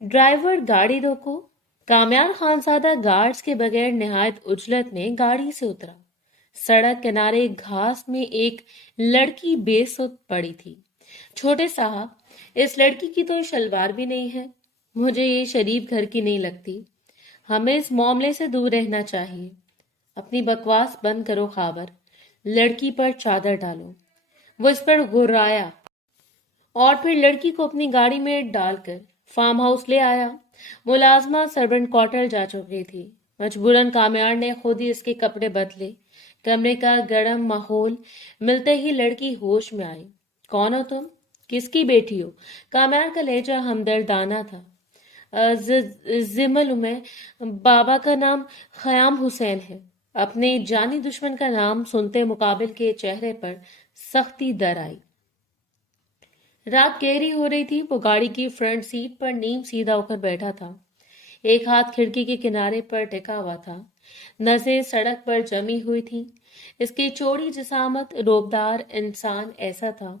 Driver गाड़ी रोको। कामयार Khanzada guards के बगैर निहायत उजलत में गाड़ी से उतरा। सड़क किनारे घास में एक लड़की बेसुध पड़ी थी। छोटे साहब, इस लड़की की तो शलवार भी नहीं है। मुझे ये शरीफ घर की नहीं लगती। हमें इस मामले से दूर रहना चाहिए। अपनी बकवास बंद करो खाबर। लड़की पर चादर डालो। वो इस पर गुर्राया और फिर लड़की को अपनी गाड़ी में डालकर फार्म हाउस ले आया। मुलाजमा सर्वेंट क्वार्टर जा चुकी थी। मजबूरन कामयार ने खुद ही इसके कपड़े बदले। कमरे का गर्म माहौल मिलते ही लड़की होश में आई। कौन हो तुम? किसकी बेटी हो? कामयार का लहजा हमदर्दाना था। जिमल में बाबा का नाम खयाम हुसैन है। अपने जानी दुश्मन का नाम सुनते मुकाबिल के चेहरे पर सख्ती दर आई। रात गहरी हो रही थी। वो गाड़ी की फ्रंट सीट पर नीम सीधा होकर बैठा था। एक हाथ खिड़की के किनारे पर टिका हुआ था। नजरें सड़क पर जमी हुई थी। इसकी चौड़ी जिसामत रोबदार इंसान ऐसा था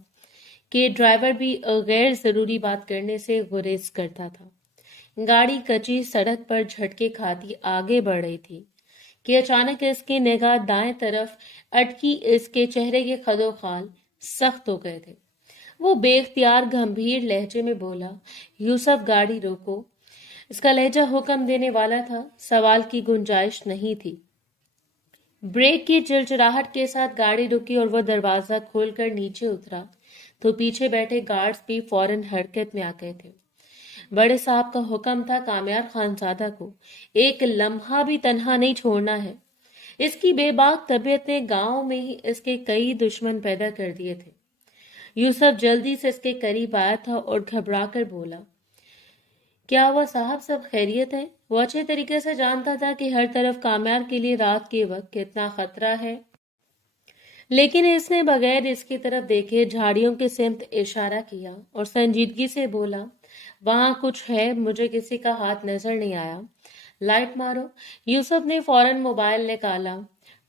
कि ड्राइवर भी गैर जरूरी बात करने से गुरेज करता था। गाड़ी कच्ची सड़क पर झटके खाती आगे बढ़ रही थी कि अचानक इसकी निगाह दाएं तरफ अटकी। इसके चेहरे के खदोखाल सख्त हो गए थे। वो बेख्तियार गंभीर लहजे में बोला, यूसुफ गाड़ी रोको। इसका लहजा हुक्म देने वाला था, सवाल की गुंजाइश नहीं थी। ब्रेक की चिड़चिड़ाहट के साथ गाड़ी रुकी और वो दरवाजा खोलकर नीचे उतरा तो पीछे बैठे गार्ड्स भी फौरन हरकत में आ गए थे। बड़े साहब का हुक्म था कामयार खानजादा को एक लम्हा भी तन्हा नहीं छोड़ना है। इसकी बेबाक तबीयत ने गांव में ही इसके कई दुश्मन पैदा कर दिए थे। यूसुफ जल्दी से इसके करीब आया था और घबरा कर बोला, क्या हुआ साहब, सब खैरियत है? वो अच्छे तरीके से जानता था कि हर तरफ कामयार के लिए रात के वक्त कितना खतरा है, लेकिन इसने बगैर इसकी तरफ देखे झाड़ियों के सिमत इशारा किया और संजीदगी से बोला, वहां कुछ है, मुझे किसी का हाथ नजर नहीं आया। लाइट मारो। यूसुफ ने फौरन मोबाइल निकाला,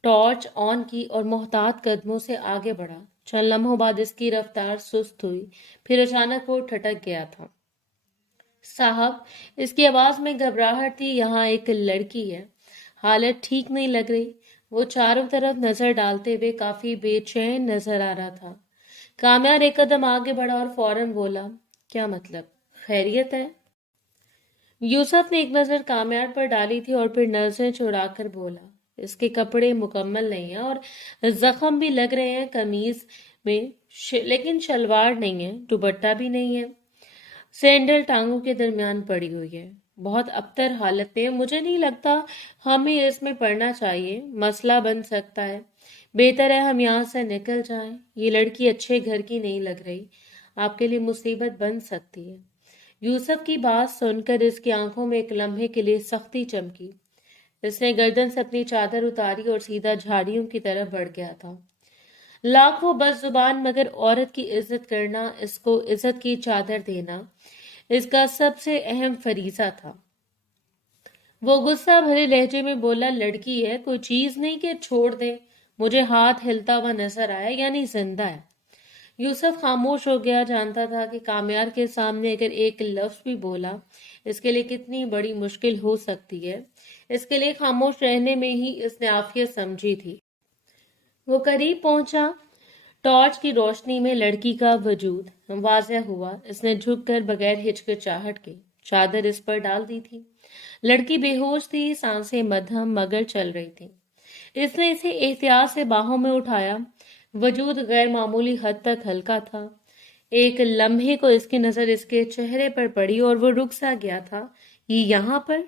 टॉर्च ऑन की और मोहतात कदमों से आगे बढ़ा। चंद लम्हों बाद इसकी रफ्तार सुस्त हुई, फिर अचानक वो ठटक गया था। साहब, इसकी आवाज में घबराहट थी। यहाँ एक लड़की है, हालत ठीक नहीं लग रही। वो चारों तरफ नजर डालते हुए काफी बेचैन नजर आ रहा था। कामयार एक कदम आगे बढ़ा और फौरन बोला, क्या मतलब, खैरियत है? यूसुफ ने एक नजर कामयार पर डाली थी और फिर नजरें छुड़ाकर बोला, इसके कपड़े मुकम्मल नहीं है और जख्म भी लग रहे हैं कमीज में, लेकिन शलवार नहीं है, दुपट्टा भी नहीं है। सैंडल टांगों के दरमियान पड़ी हुई है, बहुत अबतर हालत में है। मुझे नहीं लगता हमें इसमें पड़ना चाहिए, मसला बन सकता है। बेहतर है हम यहाँ से निकल जाएं। ये लड़की अच्छे घर की नहीं लग रही, आपके लिए मुसीबत बन सकती है। यूसुफ की बात सुनकर इसकी आंखों में एक लम्हे के लिए सख्ती चमकी। इसने गर्दन से अपनी चादर उतारी और सीधा झाड़ियों की तरफ बढ़ गया था। लाखों बदजुबान मगर औरत की इज्जत करना, इसको इज्जत की चादर देना इसका सबसे अहम फरीजा था। वो गुस्सा भरे लहजे में बोला, लड़की है, कोई चीज नहीं कि छोड़ दे। मुझे हाथ हिलता हुआ नजर आया, यानी जिंदा है। यूसुफ खामोश हो गया। जानता था कि कामयार के सामने अगर एक लफ्ज भी बोला इसके लिए कितनी बड़ी मुश्किल हो सकती है। इसके लिए खामोश रहने में ही इसने आफियत समझी थी। वो करीब पहुंचा। टॉर्च की रोशनी में लड़की का वजूद वाज़ेह हुआ। इसने झुककर बगैर हिचकिचाहट के चादर इस पर डाल दी थी। लड़की बेहोश थी, सांसें मध्यम मगर चल रही थी। इसने इसे एहतियात से बाहों में उठाया। वजूद गैर मामूली हद तक हल्का था। एक लम्हे को इसकी नजर इसके चेहरे पर पड़ी और वो रुक सा गया था। ये यहाँ पर?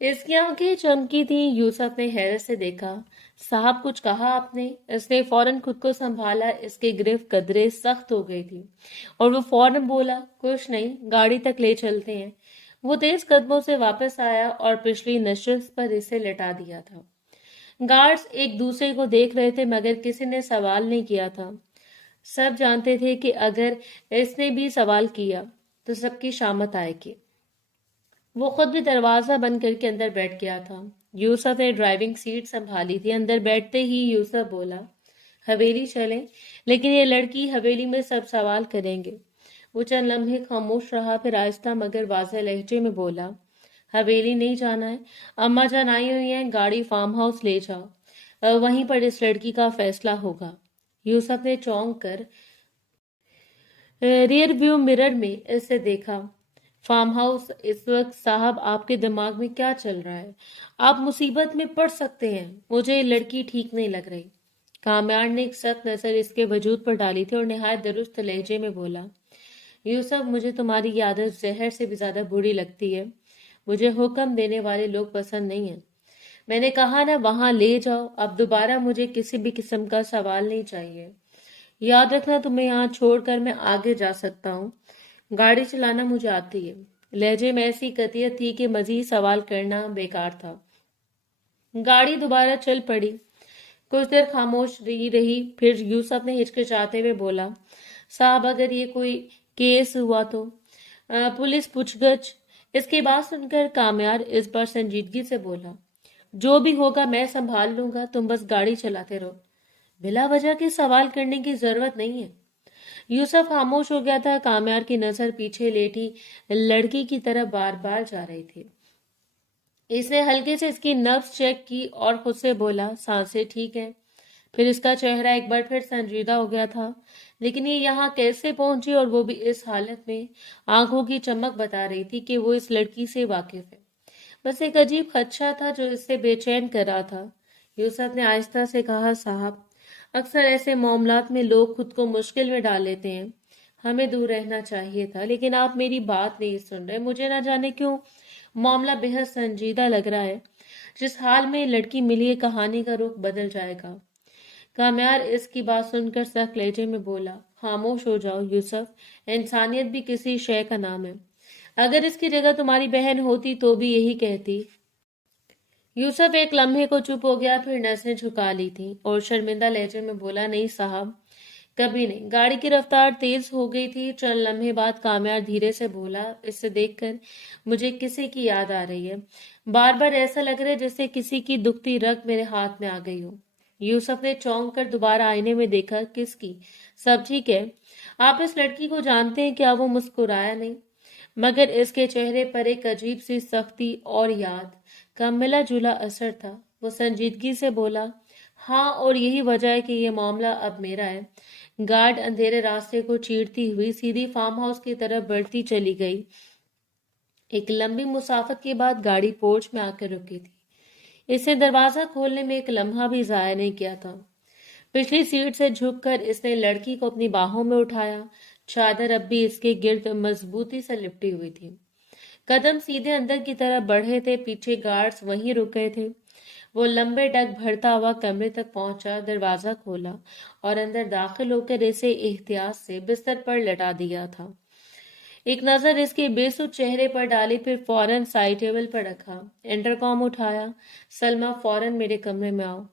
इसकी आंखें चमकी थी। यूसुफ ने हैरत से देखा। साहब, कुछ कहा आपने? इसने फौरन खुद को संभाला। इसकी गिरफ्त कदरे सख्त हो गई थी और वो फौरन बोला, कुछ नहीं, गाड़ी तक ले चलते हैं। वो तेज कदमों से वापस आया और पिछली नशिस्त पर इसे लेटा दिया था। गार्ड्स एक दूसरे को देख रहे थे मगर किसी ने सवाल नहीं किया था। सब जानते थे कि अगर इसने भी सवाल किया तो सबकी शामत आएगी। वो खुद भी दरवाजा बंद करके अंदर बैठ गया था। यूसुफ ने ड्राइविंग सीट संभाली थी। अंदर बैठते ही यूसुफ बोला, हवेली चलें, लेकिन ये लड़की हवेली में सब सवाल करेंगे। वो चंद लम्हे खामोश रहा, फिर आहिस्ता मगर वाज़ेह लहजे में बोला, हवेली नहीं जाना है, अम्मा जान आई हुई हैं, गाड़ी फार्म हाउस ले जाओ, वहीं पर इस लड़की का फैसला होगा। यूसुफ ने चौंक कर रियर व्यू मिरर में इसे देखा। Farm house? इस वक्त साहब आपके दिमाग में क्या चल रहा है? आप मुसीबत में पड़ सकते हैं। मुझे ये लड़की ठीक नहीं लग रही। काम्यार ने एक सख्त नजर इसके वजूद पर डाली थी और निहायत दुरुस्त लहजे में बोला, यूसुफ, मुझे तुम्हारी ये आदत जहर से भी ज्यादा बुरी लगती है। मुझे हुक्म देने वाले लोग पसंद नहीं है। मैंने कहा ना, वहां ले जाओ। अब दोबारा मुझे किसी भी किस्म का सवाल नहीं चाहिए। याद रखना, तुम्हें यहाँ छोड़कर मैं आगे जा सकता हूँ। गाड़ी चलाना मुझे आती है। लहजे में ऐसी कतियत थी कि मजीद सवाल करना बेकार था। गाड़ी दोबारा चल पड़ी। कुछ देर खामोश रही, फिर यूसुफ ने हिचकिचाते हुए बोला, साहब अगर ये कोई केस हुआ तो पुलिस पूछगछ। इसकी बात सुनकर कामयार इस बार संजीदगी से बोला, जो भी होगा मैं संभाल लूंगा, तुम बस गाड़ी चलाते रहो। बिला वजह के सवाल करने की जरूरत नहीं है। यूसुफ खामोश हो गया था। कामयार की नजर पीछे लेटी लड़की की तरफ बार बार जा रही थी। इसने हल्के से इसकी नब्ज चेक की और खुद से बोला, सांसें ठीक है। फिर इसका चेहरा एक बार फिर संजीदा हो गया था। लेकिन ये यहाँ कैसे पहुंची, और वो भी इस हालत में? आंखों की चमक बता रही थी कि वो इस लड़की से वाकिफ है। बस एक अजीब खदशा था जो इससे बेचैन कर रहा था। यूसुफ ने आहिस्ता से कहा, साहब, अक्सर ऐसे मामलात में लोग खुद को मुश्किल में डाल लेते हैं। हमें दूर रहना चाहिए था, लेकिन आप मेरी बात नहीं सुन रहे। मुझे ना जाने क्यों मामला बेहद संजीदा लग रहा है। जिस हाल में लड़की मिली है, कहानी का रुख बदल जाएगा। कामयार इसकी बात सुनकर सख्त लहजे में बोला, खामोश हो जाओ यूसुफ, इंसानियत भी किसी शय का नाम है। अगर इसकी जगह तुम्हारी बहन होती तो भी यही कहती। यूसुफ एक लम्हे को चुप हो गया, फिर नसें झुका ली थी और शर्मिंदा लहजे में बोला, नहीं साहब, कभी नहीं। गाड़ी की रफ्तार तेज हो गई थी। चंद लम्हे बाद कामयार धीरे से बोला, इसे देखकर मुझे किसी की याद आ रही है। बार बार ऐसा लग रहा है जैसे किसी की दुखती रग मेरे हाथ में आ गई हो। यूसुफ ने चौंक कर दोबारा आईने में देखा, किसकी? सब ठीक है? आप इस लड़की को जानते हैं क्या? वो मुस्कुराया नहीं, मगर इसके चेहरे पर एक अजीब सी सख्ती और याद का मिला जुला असर था। वो संजीदगी से बोला, हाँ, और यही वजह है कि ये मामला अब मेरा है। गार्ड अंधेरे रास्ते को चीरती हुई सीधी फार्म हाउस की तरफ बढ़ती चली गई। एक लंबी मुसाफत के बाद गाड़ी पोर्च में आकर रुकी थी। इसने दरवाजा खोलने में एक लम्हा भी जाया नहीं किया था। पिछली सीट से झुककर इसने लड़की को अपनी बाहों में उठाया। चादर अब भी इसके गिर्द मजबूती से लिपटी हुई थी। कदम सीधे अंदर की तरफ बढ़े थे। पीछे गार्ड्स वहीं रुक गए थे। वो लंबे डग भरता हुआ कमरे तक पहुंचा, दरवाजा खोला और अंदर दाखिल होकर इसे एहतियात से बिस्तर पर लटा दिया था। एक नजर इसके बेसुध चेहरे पर डाली, फिर फौरन साइड टेबल पर रखा। इंटरकॉम उठाया, सलमा फौरन मेरे कमरे में आओ।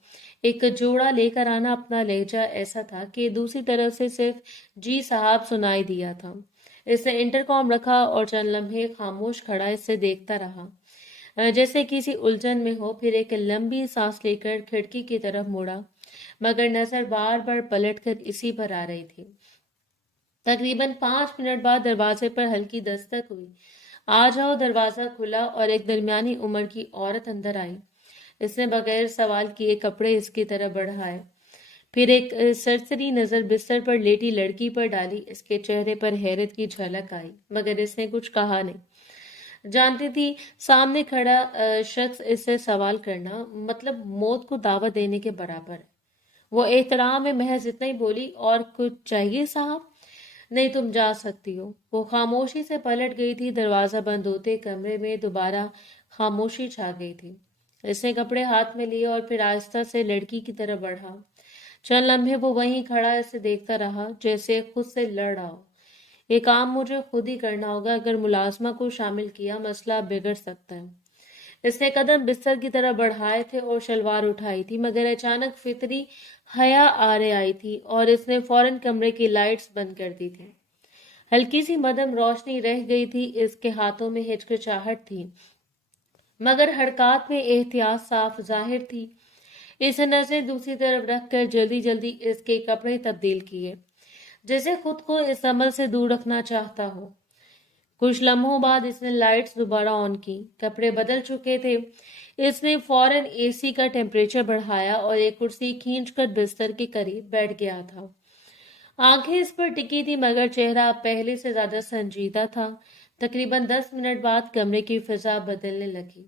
एक जोड़ा लेकर आना। अपना लहजा ऐसा था कि दूसरी तरफ से सिर्फ जी साहब सुनाई दिया था। इसने इंटरकॉम रखा और चंद लम्हे खामोश खड़ा इससे देखता रहा, जैसे किसी उलझन में हो। फिर एक लंबी सांस लेकर खिड़की की तरफ मुड़ा, मगर नजर बार बार पलटकर इसी पर आ रही थी। तकरीबन 5 मिनट बाद दरवाजे पर हल्की दस्तक हुई। आ जाओ। दरवाजा खुला और एक दरमियानी उम्र की औरत अंदर आई। इसने बगैर सवाल किए कपड़े इसकी तरफ बढ़ाए, फिर एक सरसरी नजर बिस्तर पर लेटी लड़की पर डाली। इसके चेहरे पर हैरत की झलक आई, मगर इसने कुछ कहा नहीं। जानती थी सामने खड़ा शख्स इससे सवाल करना मतलब मौत को दावत देने के बराबर है। वो एहतराम में महज इतना ही बोली, और कुछ चाहिए साहब? नहीं, तुम जा सकती हो। वो खामोशी से पलट गई थी। दरवाजा बंद होते कमरे में दोबारा खामोशी छा गई थी। इसने कपड़े हाथ में लिए और फिर आहिस्ता से लड़की की तरफ बढ़ा। चंद लम्हे वो वहीं खड़ा इसे देखता रहा, जैसे खुद से लड़ रहा हो। ये काम मुझे खुद ही करना होगा। अगर मुलाजमा को शामिल किया, मसला बिगड़ सकता है। इसने कदम बिस्तर की तरफ बढ़ाए थे और शलवार उठाई थी, मगर अचानक फितरी हया आरे आई थी और इसने फौरन कमरे की लाइट्स बंद कर दी थी। हल्की सी मदम रोशनी रह गई थी। इसके हाथों में हिचकिचाहट थी, मगर हरकत में एहतियात साफ जाहिर थी। इसने नजरें दूसरी तरफ रखकर जल्दी जल्दी इसके कपड़े तब्दील किए। जैसे खुद को इस अमल से दूर रखना चाहता हो। कुछ लम्हों बाद इसने लाइट्स दोबारा ऑन की। कपड़े बदल चुके थे। इसने फौरन एसी का टेम्परेचर बढ़ाया और एक कुर्सी खींचकर बिस्तर के करीब बैठ गया था। आंखें इस पर टिकी थी मगर चेहरा अब पहले से ज्यादा संजीदा था। तकरीबन 10 मिनट बाद कमरे की फिजा बदलने लगी।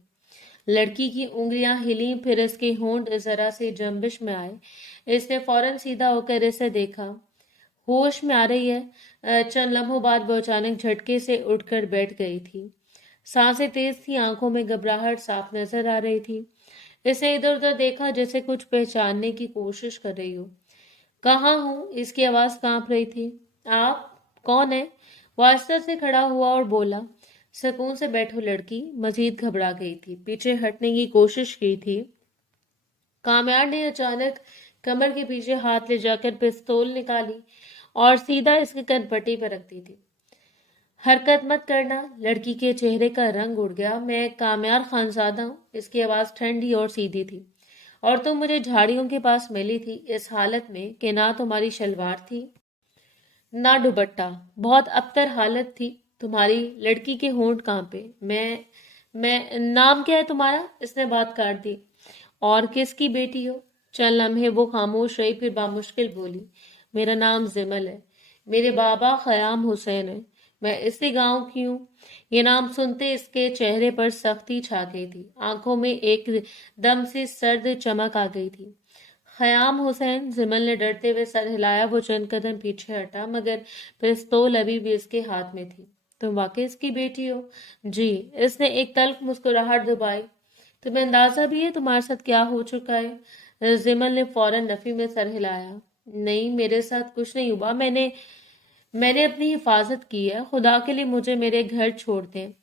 लड़की की उंगलियां हिली, फिर इसके होंठ जरा से जंबिश में आए। इसने फौरन सीधा होकर इसे देखा। होश में आ रही है। चंद लम्हों बाद वो अचानक झटके से उठकर बैठ गई थी। सांसें तेज थी, आंखों में घबराहट साफ नजर आ रही थी। इसे इधर उधर देखा जैसे कुछ पहचानने की कोशिश कर रही हो। कहाँ हूँ? इसकी आवाज कांप रही थी। आप कौन है? वो आस्ते से खड़ा हुआ और बोला। सुकून से बैठो लड़की। मजीद घबरा गई थी, पीछे हटने की कोशिश की थी। कामयाब ने अचानक कमर के पीछे हाथ ले जाकर पिस्तौल निकाली और सीधा इसके कनपट्टी पर रख दी थी। हरकत मत करना। लड़की के चेहरे का रंग उड़ गया। मैं कामयार खानजादा हूँ। इसकी आवाज ठंडी और सीधी थी। और तुम मुझे झाड़ियों के पास मिली थी इस हालत में कि ना तुम्हारी शलवार थी ना दुपट्टा। बहुत अबतर हालत थी तुम्हारी। लड़की के होंठ कांपे। मैं नाम क्या है तुम्हारा? इसने बात काट दी। और किसकी बेटी हो? चल लम्हे वो खामोश रही, फिर बामुश्किल बोली। मेरा नाम जिमल है। मेरे बाबा खयाम हुसैन है। मैं इसी गांव की हूँ। ये नाम सुनते इसके चेहरे पर सख्ती छा गई थी। आंखों में एक दम से सर्द चमक आ गई थी। खयाम हुसैन? जिमल ने डरते हुए सर हिलाया। वो चंद कदम पीछे हटा मगर पिस्तौल अभी भी इसके हाथ में थी। तुम वाकई इसकी बेटी हो? जी। इसने एक तल्ख मुस्कुराहट दबाई। तुम्हें अंदाजा भी है तुम्हारे साथ क्या हो चुका है? जिमल ने फौरन नफी में सर हिलाया। नहीं, मेरे साथ कुछ नहीं हुआ। मैंने अपनी हिफाजत की है। खुदा के लिए मुझे मेरे घर छोड़ दें।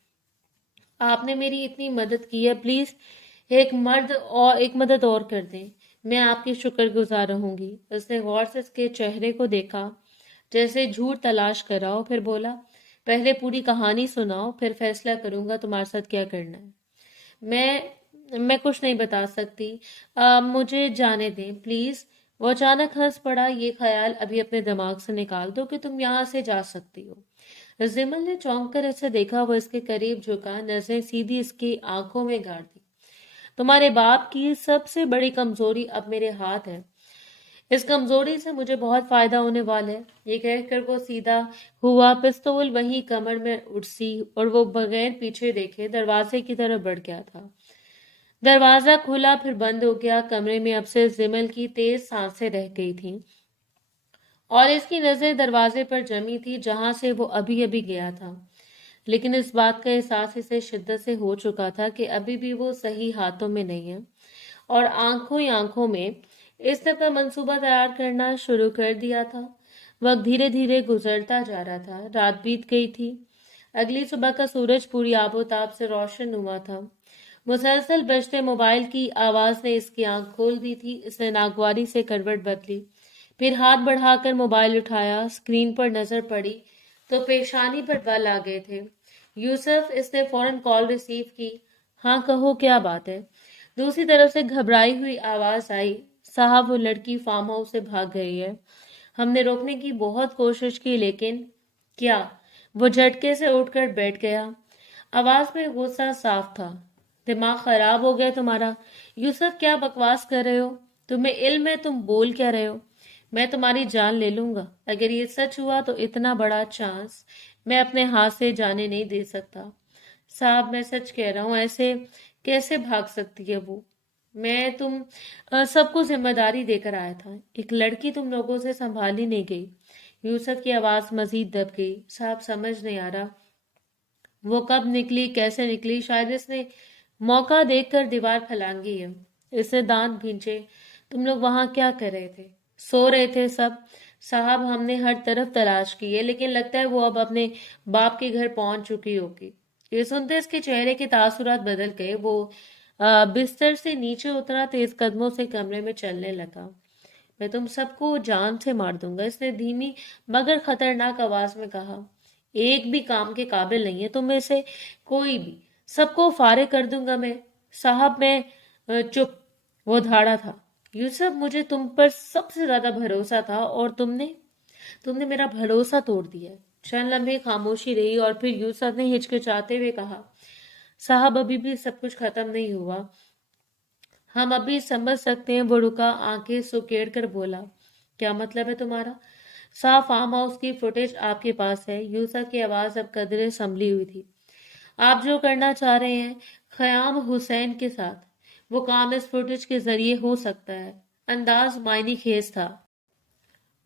आपने मेरी इतनी मदद की है, प्लीज एक मदद और कर दें। मैं आपकी शुक्रगुजार रहूंगी। उसने गौर से उसके चेहरे को देखा जैसे झूठ तलाश कर रहा हो, फिर बोला, पहले पूरी कहानी सुनाओ, फिर फैसला करूंगा तुम्हारे साथ क्या करना है। मैं कुछ नहीं बता सकती। मुझे जाने दें प्लीज। वो अचानक हंस पड़ा। ये ख्याल अभी अपने दिमाग से निकाल दो कि तुम यहाँ से जा सकती हो। जिमल ने चौंक कर इसे देखा। वो इसके करीब झुका, नजरें सीधी इसकी आंखों में गाड़ दी। तुम्हारे बाप की सबसे बड़ी कमजोरी अब मेरे हाथ है। इस कमजोरी से मुझे बहुत फायदा होने वाला है। ये कहकर वो सीधा हुआ, पिस्तौल वहीं कमर में उड़सी और वो बगैर पीछे देखे दरवाजे की तरफ बढ़ गया था। दरवाजा खुला, फिर बंद हो गया। कमरे में अब से जिमल की तेज सांसें रह गई थीं और इसकी नजर दरवाजे पर जमी थी जहां से वो अभी अभी गया था। लेकिन इस बात का एहसास इसे शिद्दत से हो चुका था कि अभी भी वो सही हाथों में नहीं है और आंखों ही आंखों में इसने अपना मंसूबा तैयार करना शुरू कर दिया था। वक्त धीरे धीरे गुजरता जा रहा था। रात बीत गई थी। अगली सुबह का सूरज पूरी आबोताब से रोशन हुआ था। मुसलसल बजते मोबाइल की आवाज ने इसकी आंख खोल दी थी। इसने नागवारी से करवट बदली, फिर हाथ बढ़ाकर मोबाइल उठाया। स्क्रीन पर नजर पड़ी तो पेशानी पर बल आ गए थे। यूसुफ। इसने फौरन कॉल रिसीव की। हाँ कहो, क्या बात है? दूसरी तरफ से घबराई हुई आवाज आई। साहब, वो लड़की फार्म हाउस से भाग गई है। हमने रोकने की बहुत कोशिश की लेकिन क्या? वो झटके से उठकर बैठ गया। आवाज में गुस्सा साफ था। दिमाग खराब हो गया तुम्हारा? यूसुफ, क्या बकवास कर रहे हो? तुम्हें इल्म है तुम बोल क्या रहे हो? मैं तुम्हारी जान ले लूंगा। अगर ये सच हुआ तो इतना बड़ा चांस मैं अपने हाथ से जाने नहीं दे सकता। साहब, मैं सच कह रहा हूँ। ऐसे कैसे भाग सकती है वो? मैं सबको जिम्मेदारी देकर आया था। एक लड़की तुम लोगों से संभाली नहीं गई। यूसुफ की आवाज मजीद दब गई। साहब, समझ नहीं आ रहा वो कब निकली, कैसे निकली। शायद इसने मौका देखकर दीवार फलांगी है। इसने दांत भींचे। तुम लोग वहां क्या कर रहे थे? सो रहे थे सब। साहब, हमने हर तरफ तलाश की है लेकिन लगता है वो अब अपने बाप के घर पहुंच चुकी होगी। ये सुनते इसके चेहरे के तासुरात बदल गए। वो बिस्तर से नीचे उतरा, तेज कदमों से कमरे में चलने लगा। मैं तुम सबको जान से मार दूंगा, इसने धीमी मगर खतरनाक आवाज में कहा। एक भी काम के काबिल नहीं है तुम में से कोई भी। सबको फारे कर दूंगा मैं। साहब, मैं चुप। वो धाड़ा था। यूसुफ, मुझे तुम पर सबसे ज्यादा भरोसा था और तुमने तुमने मेरा भरोसा तोड़ दिया है। चंद लम्हे खामोशी रही और फिर यूसुफ ने हिचकिचाते हुए कहा, साहब अभी भी सब कुछ खत्म नहीं हुआ, हम अभी समझ सकते हैं। वो रुका, आंखें सुकेड़ कर बोला, क्या मतलब है तुम्हारा? साफ फार्म हाउस की फुटेज आपके पास है। यूसुफ की आवाज अब कदरे संभली हुई थी। आप जो करना चाह रहे हैं खयाम हुसैन के साथ, वो काम इस फुटेज के जरिए हो सकता है। अंदाज मायने खेज था।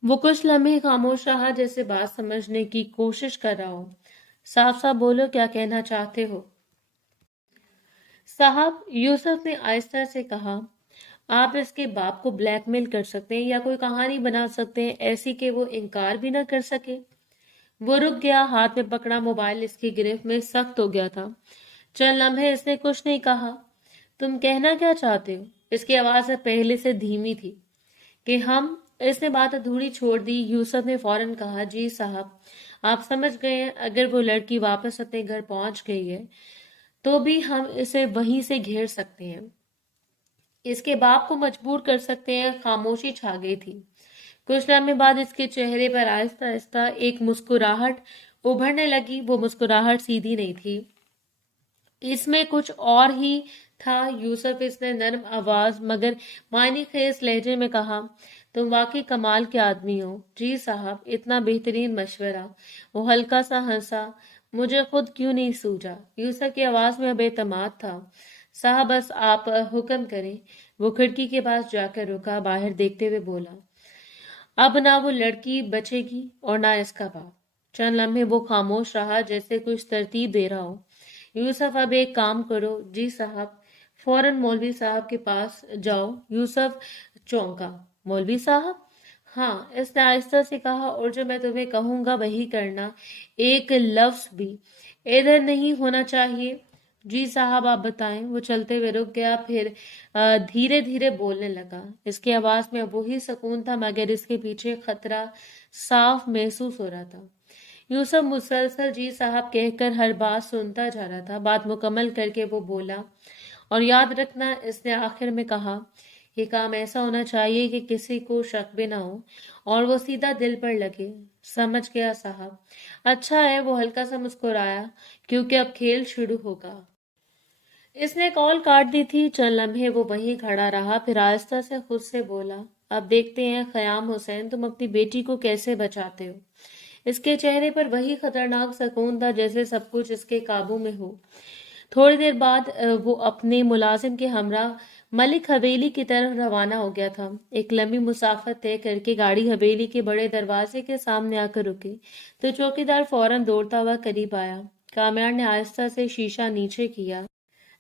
वो कुछ लम्हे खामोश रहा, जैसे बात समझने की कोशिश कर रहा हो। साफ साफ बोलो, क्या कहना चाहते हो? साहब, यूसुफ ने आहिस्ता से कहा, आप इसके बाप को ब्लैकमेल कर सकते हैं या कोई कहानी बना सकते हैं ऐसी कि वो इनकार भी ना कर सके। वो रुक गया, हाथ में पकड़ा मोबाइल इसकी गिरफ्त में सख्त हो गया था। चंद लम्हे इसने कुछ नहीं कहा। तुम कहना क्या चाहते हो? इसकी आवाज अब पहले से धीमी थी। कि हम इसने बात अधूरी छोड़ दी। यूसुफ ने फौरन कहा, जी साहब, आप समझ गए हैं। अगर वो लड़की वापस अपने घर पहुंच गई है तो भी हम इसे वहीं से घेर सकते हैं, इसके बाप को मजबूर कर सकते हैं। खामोशी छा गई थी। कुछ लम्हे बाद इसके चेहरे पर आहिस्ता आहिस्ता एक मुस्कुराहट उभरने लगी। वो मुस्कुराहट सीधी नहीं थी, इसमें कुछ और ही था। यूसुफ, इसने नरम आवाज मगर मायने खेज लहजे में कहा, तुम वाकई कमाल के आदमी हो। जी साहब, इतना बेहतरीन मशवरा। वो हल्का सा हंसा, मुझे खुद क्यों नहीं सूझा। यूसुफ की आवाज में अब एतमाद था। साहब बस आप हुक्म करें। वो खिड़की के पास जाकर रुका, बाहर देखते हुए बोला, अब ना वो लड़की बचेगी और ना इसका बाप। चंद लम्हे वो खामोश रहा, जैसे कुछ तरतीब दे रहा हो। यूसुफ, अब एक काम करो। जी साहब, फौरन मौलवी साहब के पास जाओ। यूसुफ चौंका, मौलवी साहब? हाँ, इसने आहिस्ता से कहा, और जो मैं तुम्हें कहूंगा वही करना। एक लफ्ज भी इधर नहीं होना चाहिए। जी साहब, आप बताएं। वो चलते हुए रुक गया, फिर धीरे धीरे बोलने लगा। इसकी आवाज में अब वही सुकून था, मगर इसके पीछे खतरा साफ महसूस हो रहा था। यूसुफ मुसलसल जी साहब कहकर हर बात सुनता जा रहा था। बात मुकम्मल करके वो बोला, और याद रखना, इसने आखिर में कहा, ये काम ऐसा होना चाहिए कि किसी को शक भी ना हो और वो सीधा दिल पर लगे। समझ गया साहब। अच्छा है। वो हल्का सा मुस्कुराया, क्योंकि अब खेल शुरू होगा। इसने कॉल काट दी थी। चंद लम्हे वो वहीं खड़ा रहा, फिर आहिस्ता से खुद से बोला, अब देखते हैं खयाम हुसैन, तुम अपनी बेटी को कैसे बचाते हो। इसके चेहरे पर वही खतरनाक सुकून था, जैसे सब कुछ इसके काबू में हो। थोड़ी देर बाद वो अपने मुलाजिम के हमरा मलिक हवेली की तरफ रवाना हो गया था। एक लंबी मुसाफत तय करके गाड़ी हवेली के बड़े दरवाजे के सामने आकर रुकी तो चौकीदार फौरन दौड़ता हुआ करीब आया। कामयार ने आहिस्ता से शीशा नीचे किया,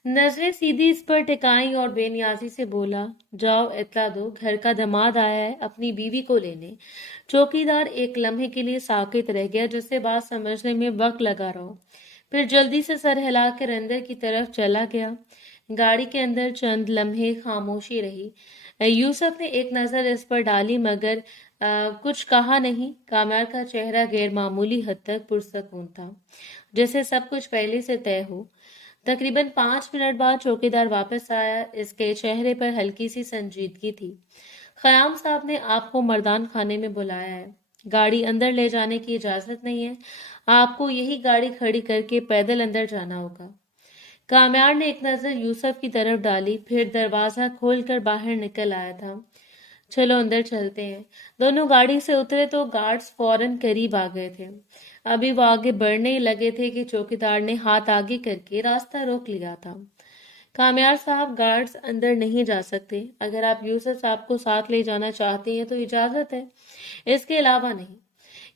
नजरें सीधी इस पर टिकाई और बेनियाजी से बोला, जाओ इतला दो, घर का दामाद आया है अपनी बीवी को लेने। चौकीदार एक लम्हे के लिए साकित रह गया, जिससे बात समझने में वक्त लगा रहा। फिर जल्दी से सर हिलाकर अंदर की तरफ चला गया। गाड़ी के अंदर चंद लम्हे खामोशी रही। यूसुफ ने एक नजर इस पर डाली, मगर कुछ कहा नहीं। कामयार का चेहरा गैर मामूली हद तक पुरसकून था, जैसे सब कुछ पहले से तय हो। तकरीबन 5 मिनट बाद चौकीदार वापस आया। इसके चेहरे पर हल्की सी संजीदगी थी। खयाम साहब ने आपको मर्दान खाने में बुलाया है। गाड़ी अंदर ले जाने की इजाजत नहीं है। आपको यही गाड़ी खड़ी करके पैदल अंदर जाना होगा। कामयार ने एक नजर यूसुफ की तरफ डाली, फिर दरवाजा खोलकर बाहर निकल आया था। चलो अंदर चलते हैं। दोनों गाड़ी से उतरे तो गार्ड्स फौरन करीब आ गए थे। अभी वो आगे बढ़ने ही लगे थे कि चौकीदार ने हाथ आगे करके रास्ता रोक लिया था। कामयार साहब, गार्ड्स अंदर नहीं जा सकते। अगर आप यूसुफ साहब को साथ ले जाना चाहती हैं तो इजाजत है, इसके अलावा नहीं।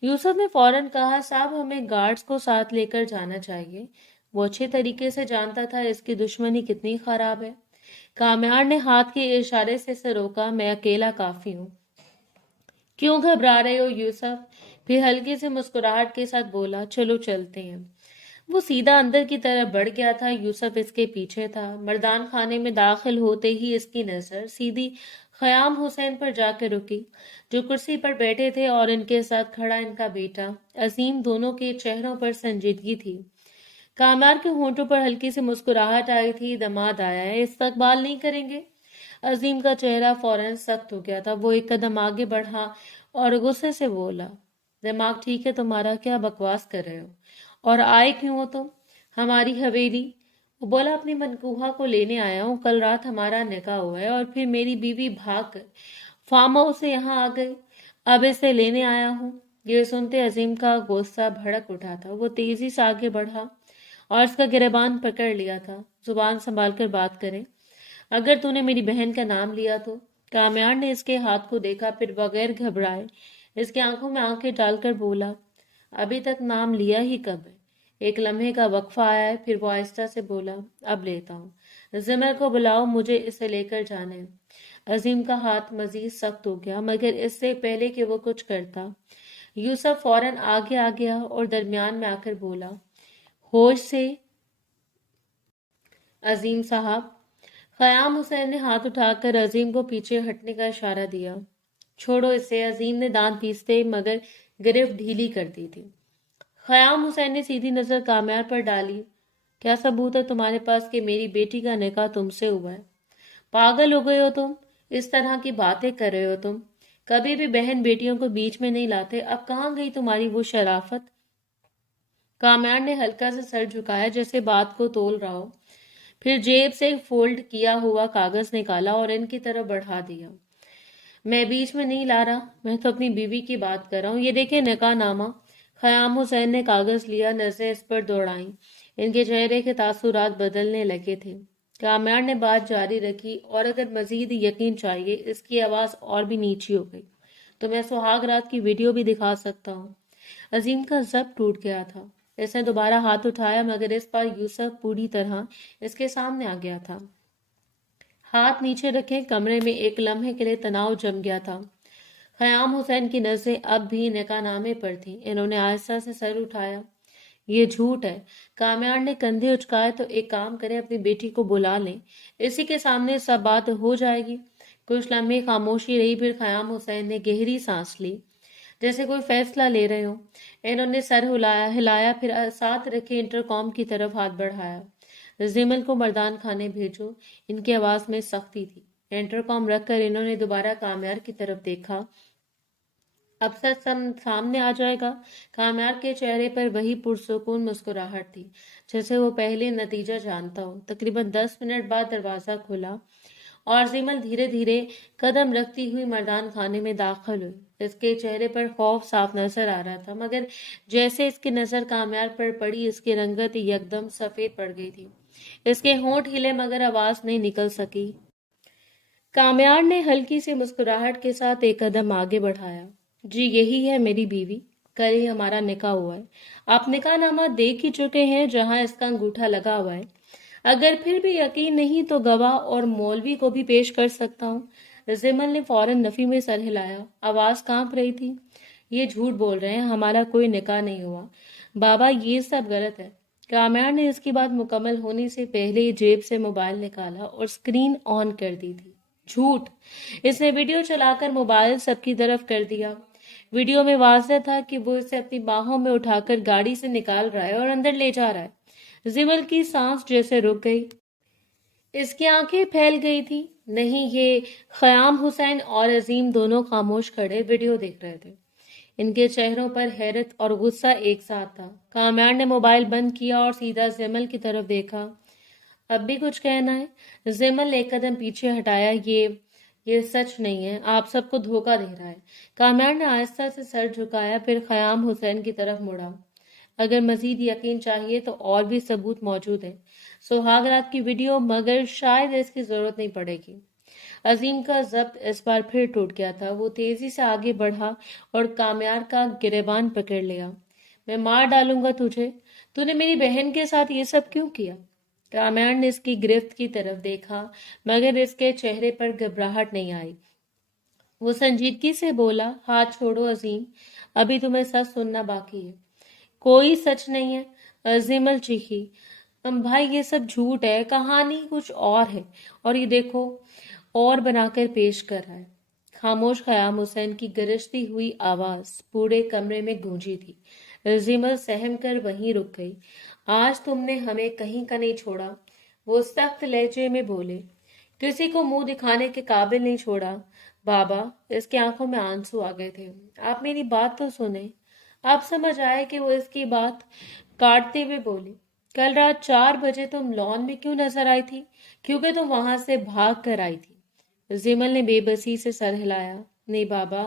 यूसुफ ने फौरन कहा, साहब हमें गार्ड्स को साथ लेकर जाना चाहिए। वो अच्छे तरीके से जानता था इसकी दुश्मनी कितनी खराब है। कामयार ने हाथ के इशारे से इसे रोका, मैं अकेला काफी हूँ। क्यों घबरा रहे हो यूसुफ? फिर हल्की से मुस्कुराहट के साथ बोला, चलो चलते हैं। वो सीधा अंदर की तरफ बढ़ गया था। यूसुफ इसके पीछे था। मर्दान खाने में दाखिल होते ही इसकी नजर सीधी खयाम हुसैन पर जाकर रुकी, जो कुर्सी पर बैठे थे, और इनके साथ खड़ा इनका बेटा अजीम। दोनों के चेहरों पर संजीदगी थी। कामयार के होंठों पर हल्की सी मुस्कुराहट आई थी। दामाद आया है, इस्तकबाल नहीं करेंगे? अजीम का चेहरा फौरन सख्त हो गया था। वो एक कदम आगे बढ़ा और गुस्से से बोला, दिमाग ठीक है तुम्हारा? क्या बकवास कर रहे हो? और आए क्यों हो तुम हमारी हवेली? वो बोला, अपनी मनकूहा को लेने आया हूँ। कल रात हमारा निकाह हुआ है और फिर मेरी बीवी भाग कर फार्म हाउस से यहाँ आ गई। अब इसे लेने आया हूँ। ये सुनते अजीम का गुस्सा भड़क उठा था। वो तेजी से आगे बढ़ा और उसका गिरबान पकड़ लिया था। जुबान संभाल कर बात करें। अगर तूने मेरी बहन का नाम लिया तो। कामयार ने इसके हाथ को देखा, फिर बगैर घबराए इसके आंखों में आंखें डालकर बोला, अभी तक नाम लिया ही कब है? एक लम्हे का वक्फा आया है, फिर वो आहिस्ता से बोला, अब लेता हूँ। जिमर को बुलाओ, मुझे इसे लेकर जाना है। अजीम का हाथ मजीद सख्त हो गया, मगर इससे पहले कि वो कुछ करता, यूसुफ फौरन आगे आ गया और दरमियान में आकर बोला, होश से अजीम साहब। ख़याम हुसैन ने हाथ उठाकर अजीम को पीछे हटने का इशारा दिया। छोड़ो इसे। अजीम ने दांत पीसते मगर गिरफ्त ढीली कर दी थी। ख़याम हुसैन ने सीधी नजर कामयार पर डाली। क्या सबूत है तुम्हारे पास कि मेरी बेटी का निकाह तुमसे हुआ है? पागल हो गए हो तुम? इस तरह की बातें कर रहे हो तुम? कभी भी बहन बेटियों को बीच में नहीं लाते। अब कहाँ गई तुम्हारी वो शराफत? कामयार ने हल्का सा सर झुकाया जैसे बात को तोल रहा हो। फिर जेब से एक फोल्ड किया हुआ कागज निकाला और इनकी तरफ बढ़ा दिया। मैं बीच में नहीं ला रहा, मैं तो अपनी बीवी की बात कर रहा हूँ। ये देखे निकाह नामा। ख़याम हुसैन ने कागज लिया, नजरें इस पर दौड़ाई। इनके चेहरे के तासुरात बदलने लगे थे। कामयार ने बात जारी रखी, और अगर मजीद यकीन चाहिए, इसकी आवाज और भी नीची हो गई, तो मैं सुहाग रात की वीडियो भी दिखा सकता हूँ। अजीम का जब टूट गया था। इसने दोबारा हाथ उठाया, मगर इस बार यूसुफ पूरी तरह इसके सामने आ गया था। हाथ नीचे रखे कमरे में एक लम्हे के लिए तनाव जम गया था। ख़याम हुसैन की नजरें अब भी निकाहनामे पर थीं। इन्होंने आहिस्ता से सर उठाया। ये झूठ है। कामयार ने कंधे उचकाए। तो एक काम करें, अपनी बेटी को बुला लें, इसी के सामने सब बात हो जाएगी। कुछ लम्हे खामोशी रही, फिर ख़याम हुसैन ने गहरी सांस ली, जैसे कोई फैसला ले रहे हो। इन्होंने सर हिलाया, फिर साथ रखे इंटरकॉम की तरफ हाथ बढ़ाया। जिमल को मर्दान खाने भेजो। इनकी आवाज में सख्ती थी। इंटरकॉम रखकर इन्होंने दोबारा कामयार की तरफ देखा। अब सच सामने आ जाएगा। कामयार के चेहरे पर वही पुरसुकून मुस्कुराहट थी, जैसे वो पहले नतीजा जानता हो। तकरीबन 10 मिनट बाद दरवाजा खुला और जिमल धीरे धीरे कदम रखती हुई मर्दान खाने में दाखिल हुई। इसके चेहरे पर खौफ साफ नजर आ रहा था, मगर जैसे इसकी नजर कामयार पर पड़ी, इसकी रंगत यकदम सफेद पड़ गई थी। इसके होंठ हिले, मगर आवाज नहीं निकल सकी। कामयार ने हल्की सी मुस्कुराहट के साथ एक कदम आगे बढ़ाया। जी, यही है मेरी बीवी। कल ही हमारा निकाह हुआ है। आप निकाहनामा देख ही चुके हैं, जहां इसका अंगूठा लगा हुआ है। अगर फिर भी यकीन नहीं तो गवाह और मौलवी को भी पेश कर सकता हूँ। जिमल ने फौरन नफी में सर हिलाया। आवाज कांप रही थी। ये झूठ बोल रहे हैं, हमारा कोई निकाह नहीं हुआ। बाबा, ये सब गलत है। कामयार ने इसकी बात मुकम्मल होने से पहले ही जेब से मोबाइल निकाला और स्क्रीन ऑन कर दी थी। झूठ। इसने वीडियो चलाकर मोबाइल सबकी तरफ कर दिया। वीडियो में वाज़ेह था कि वो इसे अपनी बाहों में उठाकर गाड़ी से निकाल रहा है और अंदर ले जा रहा है। जिमल की सांस जैसे रुक गई। इसकी आंखें फैल गई थी। नहीं, ये ख़याम हुसैन और अजीम दोनों खामोश खड़े वीडियो देख रहे थे। इनके चेहरों पर हैरत और गुस्सा एक साथ था। कामयार ने मोबाइल बंद किया और सीधा जिमल की तरफ देखा। अब भी कुछ कहना है? जिमल ने एक कदम पीछे हटाया। ये सच नहीं है। आप सबको धोखा दे रहा है। कामयार ने आहिस्ता से सर झुकाया, फिर ख़याम हुसैन की तरफ मुड़ा। अगर मजीद यकीन चाहिए तो और भी सबूत मौजूद है। सुहाग रात की वीडियो, मगर शायद इसकी जरूरत नहीं पड़ेगी। अजीम का जब्त इस बार फिर टूट गया था। वो तेजी से आगे बढ़ा और कामयार का गिरेबान पकड़ लिया। मैं मार डालूंगा तुझे। तूने मेरी बहन के साथ ये सब क्यों किया? कामयार ने इसकी गिरफ्त की तरफ देखा, मगर इसके चेहरे पर घबराहट नहीं आई। वो संजीदगी से बोला, हाथ छोड़ो अजीम, अभी तुम्हें सच सुनना बाकी है। कोई सच नहीं है। जिमल चीखी। भाई, ये सब झूठ है, कहानी कुछ और है। और ये देखो, और बनाकर पेश कर रहा है। खामोश ख़याम हुसैन की गरजती हुई आवाज पूरे कमरे में गूंजी थी। जिमल सहम कर वहीं रुक गई। आज तुमने हमें कहीं का नहीं छोड़ा, वो सख्त लहजे में बोले। किसी को मुंह दिखाने के काबिल नहीं छोड़ा। बाबा, इसकी आंखों में आंसू आ गए थे। आप मेरी बात तो सुने। आप समझ आए کہ وہ इसकी बात काटते हुए बोली, कल रात 4 बजे तुम लॉन में क्यों नजर आई थी? क्योंकि तुम वहां से भाग कर आई थी। जिमल ने बेबसी से सर हिलाया। नहीं बाबा,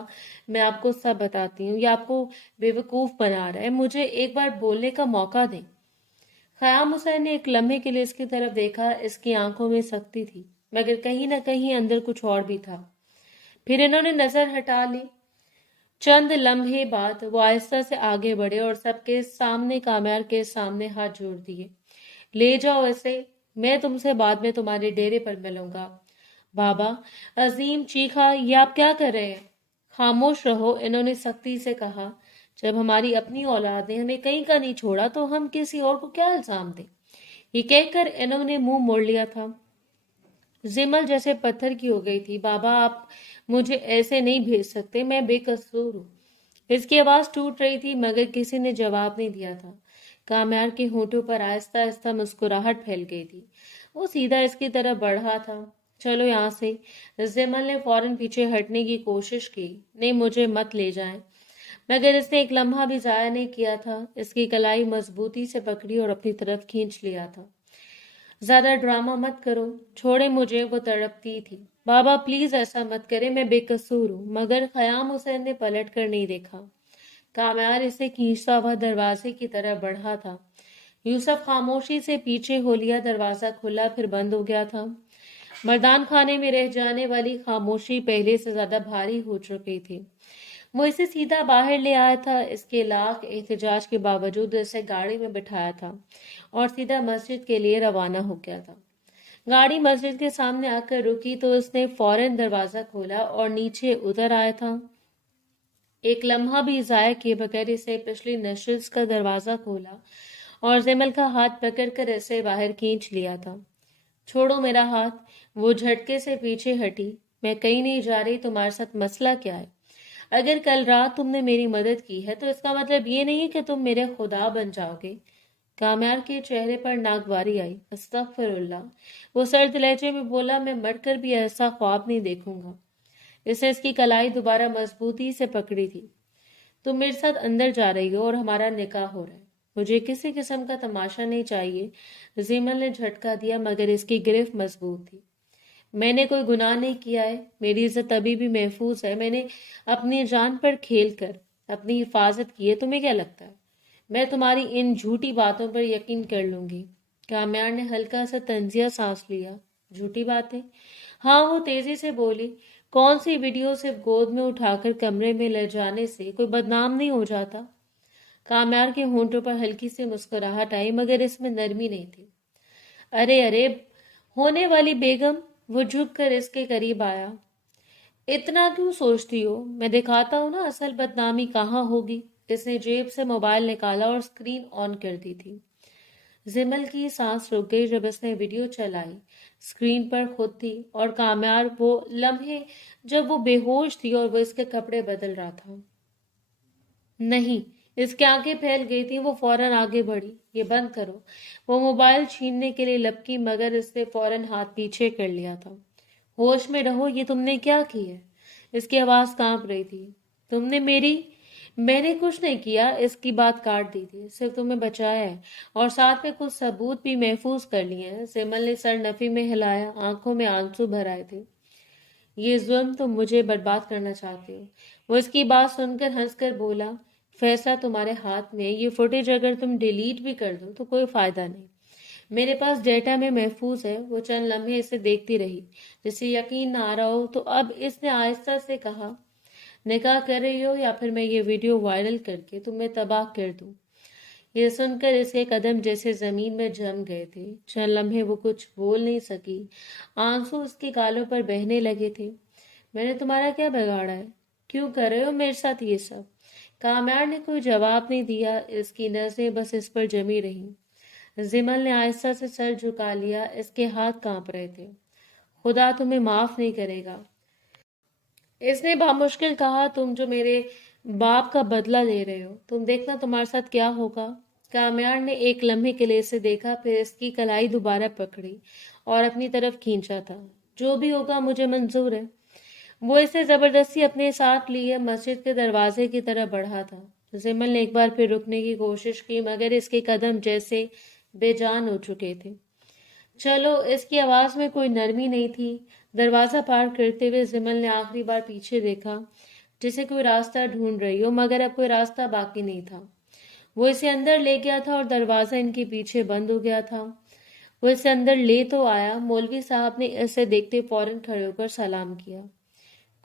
मैं आपको सब बताती हूँ, ये आपको बेवकूफ बना रहा है, मुझे एक बार बोलने का मौका दें। ख़याम हुसैन ने एक लम्हे के लिए इसकी तरफ देखा। इसकी आंखों में सख्ती थी, मगर कहीं ना कहीं अंदर कुछ और भी था। फिर इन्होंने नजर हटा ली। चंद लम्हे बाद वो आहिस्ता से आगे बढ़े और सबके सामने कामयार के सामने हाथ जोड़ दिए। ले जाओ इसे, मैं तुमसे बाद में तुम्हारे डेरे पर मिलूंगा। बाबा, अजीम चीखा, ये आप क्या कर रहे हैं? खामोश रहो, इन्होंने सख्ती से कहा। जब हमारी अपनी औलाद ने हमें कहीं का नहीं छोड़ा तो हम किसी और को क्या इल्जाम दें? ये कहकर इन्होंने मुंह मोड़ लिया था। जिमल जैसे पत्थर की हो गई थी। बाबा, आप मुझे ऐसे नहीं भेज सकते, मैं बेकसूर हूँ। इसकी आवाज टूट रही थी, मगर किसी ने जवाब नहीं दिया था। कामयार के होठों पर आहिस्ता आहिस्ता मुस्कुराहट फैल गई थी। वो सीधा इसकी तरफ बढ़ा था। चलो यहाँ से। जिमल ने फौरन पीछे हटने की कोशिश की। नहीं, मुझे मत ले जाएं। मगर इसने एक लम्हा भी जाया नहीं किया था। इसकी कलाई मजबूती से पकड़ी और अपनी तरफ खींच लिया था। ज्यादा ड्रामा मत करो, छोड़े मुझे, वो तड़पती थी। बाबा प्लीज ऐसा मत करे, मैं बेकसूर हूँ। मगर ख़याम हुसैन ने पलट कर नहीं देखा। कामयार इसे खींचता हुआ दरवाजे की तरफ बढ़ा था। यूसुफ खामोशी से पीछे हो लिया। दरवाजा खुला फिर बंद हो गया था। मर्दान खाने में रह जाने वाली खामोशी पहले से ज्यादा भारी हो चुकी थी। वो इसे सीधा बाहर ले आया था। इसके लाख एहतजाज के बावजूद इसे गाड़ी में बिठाया था और सीधा मस्जिद के लिए रवाना हो गया था। गाड़ी मस्जिद के सामने आकर रुकी तो उसने फौरन दरवाजा खोला और नीचे उतर आया था। एक लम्हा भी जाया किए बगैर इसे पिछली नशिस्त का दरवाजा खोला और जिमल का हाथ पकड़कर इसे बाहर खींच लिया था। छोड़ो मेरा हाथ। वो झटके से पीछे हटी। मैं कहीं नहीं जा रही, तुम्हारे साथ मसला क्या है? अगर कल रात तुमने मेरी मदद की है तो इसका मतलब ये नहीं कि तुम मेरे खुदा बन जाओगे। कामयार के चेहरे पर नागवारी आई। अस्तगफिरुल्लाह। वो सर्द लहजे में बोला, मैं मरकर भी ऐसा ख्वाब नहीं देखूंगा। इसने इसकी कलाई दोबारा मजबूती से पकड़ी थी। तुम मेरे साथ अंदर जा रही हो और हमारा निकाह हो रहा है। मुझे किसी किस्म का तमाशा नहीं चाहिए। जीमल ने झटका दिया, मगर इसकी गिरफ्त मजबूत थी। मैंने कोई गुनाह नहीं किया है, मेरी इज्जत अभी भी महफूज है। मैंने अपनी जान पर खेल कर अपनी हिफाजत की है। तुम्हें क्या लगता है मैं तुम्हारी इन झूठी बातों पर यकीन कर लूंगी? कामयार ने हल्का सा तंजिया सांस लिया। झूठी बातें? हाँ, वो तेजी से बोली। कौन सी वीडियो सिर्फ गोद में उठाकर कमरे में ले जाने से कोई बदनाम नहीं हो जाता? कामयार के होंठों पर हल्की सी मुस्कुराहट आई, मगर इसमें नरमी नहीं थी। अरे अरे, होने वाली बेगम। वो झुक कर इसके करीब आया। इतना क्यों सोचती हो? मैं दिखाता हूँ ना असल बदनामी कहाँ होगी। इसने जेब से मोबाइल निकाला और स्क्रीन ऑन कर दी थी। जिमल की सांस रुक गई जब इसने वीडियो चलाई। स्क्रीन पर खुद थी और कामयार, वो लम्हे जब वो बेहोश थी और वो इसके कपड़े बदल रहा था। नहीं, इसकी आंखें फैल गई थी। वो फौरन आगे बढ़ी। ये बंद करो। वो मोबाइल छीनने के लिए लपकी, मगर इसने फौरन हाथ पीछे कर लिया था। होश में रहो, ये तुमने क्या की है? इसकी आवाज कांप रही थी। तुमने मेरी मैंने कुछ नहीं किया। इसकी बात काट दी थी। सिर्फ तुम्हें बचाया है और साथ में कुछ सबूत भी महफूज कर लिए हैं। सिमल ने सर नफी में हिलाया। आंखों में आंसू भर आए थे। ये जुल्म तुम मुझे बर्बाद करना चाहते हो। वो इसकी बात सुनकर हंसकर बोला, फैसला तुम्हारे हाथ में है। ये फुटेज अगर तुम डिलीट भी कर दो तो कोई फायदा नहीं। मेरे पास डेटा में महफूज है। वो चंद लम्हे इसे देखती रही, जिसे यकीन ना आ रहा हो। तो अब इसने आहिस्ता से कहा, निकाह कर रही हो या फिर मैं ये वीडियो वायरल करके तुम्हें तबाह कर दूं? ये सुनकर इसके कदम जैसे जमीन में जम गए थे। चंद लम्हे वो कुछ बोल नहीं सकी। आंसू उसके गालों पर बहने लगे थे। मैंने तुम्हारा क्या बिगाड़ा है? क्यों कर रहे हो मेरे साथ ये सब? कामयार ने कोई जवाब नहीं दिया। इसकी नजरें बस इस पर जमी रहीं। जिमल ने आहिस्ता से सर झुका लिया। इसके हाथ कांप रहे थे। खुदा तुम्हें माफ नहीं करेगा, इसने बामुश्किल कहा। तुम जो मेरे बाप का बदला ले रहे हो, तुम देखना तुम्हारे साथ क्या होगा। कामयार ने एक लम्हे के लिए इसे देखा, फिर इसकी कलाई दोबारा पकड़ी और अपनी तरफ खींचा था। जो भी होगा मुझे मंजूर है। वो इसे जबरदस्ती अपने साथ लिए मस्जिद के दरवाजे की तरफ बढ़ा था। زمل نے ایک بار پھر رکنے کی کوشش کی مگر اس کے قدم جیسے بے جان ہو چکے تھے۔ چلو، اس کی آواز میں کوئی نرمی نہیں تھی۔ دروازہ پار کرتے ہوئے زمل نے آخری بار پیچھے دیکھا، جسے کوئی راستہ ڈھونڈ رہی ہو، مگر اب کوئی راستہ باقی نہیں تھا۔ وہ اسے اندر لے گیا تھا اور دروازہ ان کے پیچھے بند ہو گیا تھا۔ وہ اسے اندر لے تو آیا، مولوی صاحب نے اسے دیکھتے فوراً کھڑے ہو کر سلام کیا۔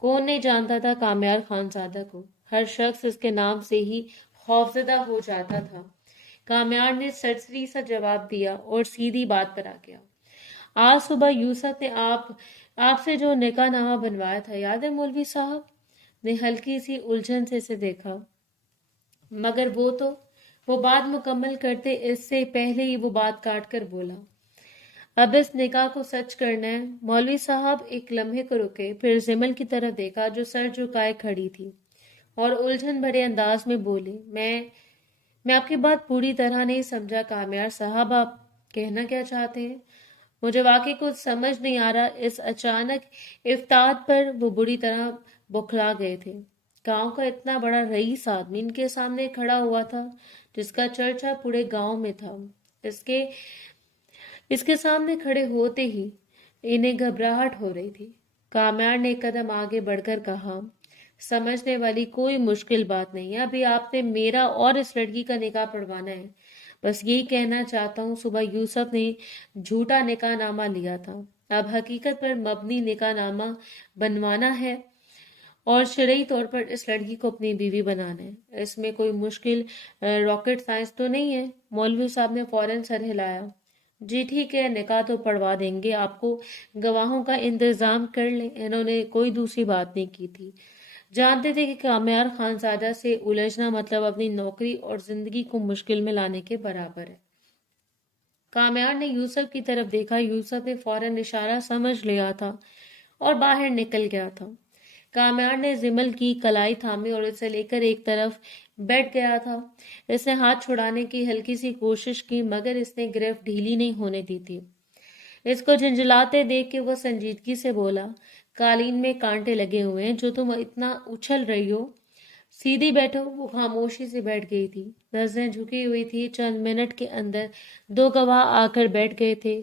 کون نہیں جانتا تھا کامیار خانزادہ کو؟ ہر شخص اس کے نام سے ہی خوفزدہ ہو جاتا تھا۔ کامیار نے سرسری سا جواب دیا اور سیدھی بات پر آ گیا۔ آج صبح یوسف نے آپ سے جو نکاح نامہ بنوایا تھا، یاد ہے مولوی صاحب؟ نے ہلکی سی الجھن سے اسے دیکھا، مگر وہ بات مکمل کرتے اس سے پہلے ہی وہ بات کاٹ کر بولا، اب اس نکاح کو سچ کرنا ہے۔ مولوی صاحب ایک لمحے کو رکے، پھر زمل کی طرف دیکھا جو سر جھکائے کھڑی تھی، اور الجھن بھرے انداز میں بولے، میں آپ کی بات پوری طرح نہیں سمجھا کامیار صاحب، آپ کہنا کیا چاہتے ہیں؟ مجھے واقعی کچھ سمجھ نہیں آ رہا۔ اس اچانک افتاد پر وہ بری طرح بوکھلا گئے تھے۔ گاؤں کا اتنا بڑا رئیس آدمی ان کے سامنے کھڑا ہوا تھا، جس کا چرچا پورے گاؤں میں تھا۔ اس کے سامنے کھڑے ہوتے ہی انہیں گھبراہٹ ہو رہی تھی۔ کامیار نے ایک قدم آگے بڑھ کر کہا، سمجھنے والی کوئی مشکل بات نہیں ہے، ابھی آپ نے میرا اور اس لڑکی کا نکاح پڑھوانا ہے۔ بس یہی کہنا چاہتا ہوں، صبح یوسف نے جھوٹا نکاح نامہ لیا تھا، اب حقیقت پر مبنی نکاح نامہ بنوانا ہے اور شرعی طور پر اس لڑکی کو اپنی بیوی بنانا ہے۔ اس میں کوئی مشکل راکٹ سائنس تو نہیں ہے؟ مولوی صاحب نے فوراً سر ہلایا۔ جی ٹھیک ہے، نکاح تو پڑھوا دیں گے، آپ کو گواہوں کا انتظام کر لیں۔ انہوں نے کوئی دوسری بات نہیں کی تھی، جانتے تھے کہ کامیار خانزادہ سے الجھنا مطلب اپنی نوکری اور زندگی کو مشکل میں لانے کے برابر ہے۔ کامیار نے یوسف کی طرف دیکھا، یوسف نے فوراً اشارہ سمجھ لیا تھا اور باہر نکل گیا تھا۔ کامیار نے زمل کی کلائی تھامی اور اسے لے کر ایک طرف بیٹھ گیا تھا۔ اس نے ہاتھ چھڑانے کی ہلکی سی کوشش کی مگر اس نے گرفت ڈھیلی نہیں ہونے دی تھی۔ اس کو جھنجھلاتے دیکھ کے وہ سنجیدگی سے بولا، قالین میں کانٹے لگے ہوئے ہیں، جو تم اتنا اچھل رہی ہو، سیدھی بیٹھو۔ وہ خاموشی سے بیٹھ گئی تھی، نظریں جھکی ہوئی تھی۔ چند منٹ کے اندر دو گواہ آ کر بیٹھ گئے تھے۔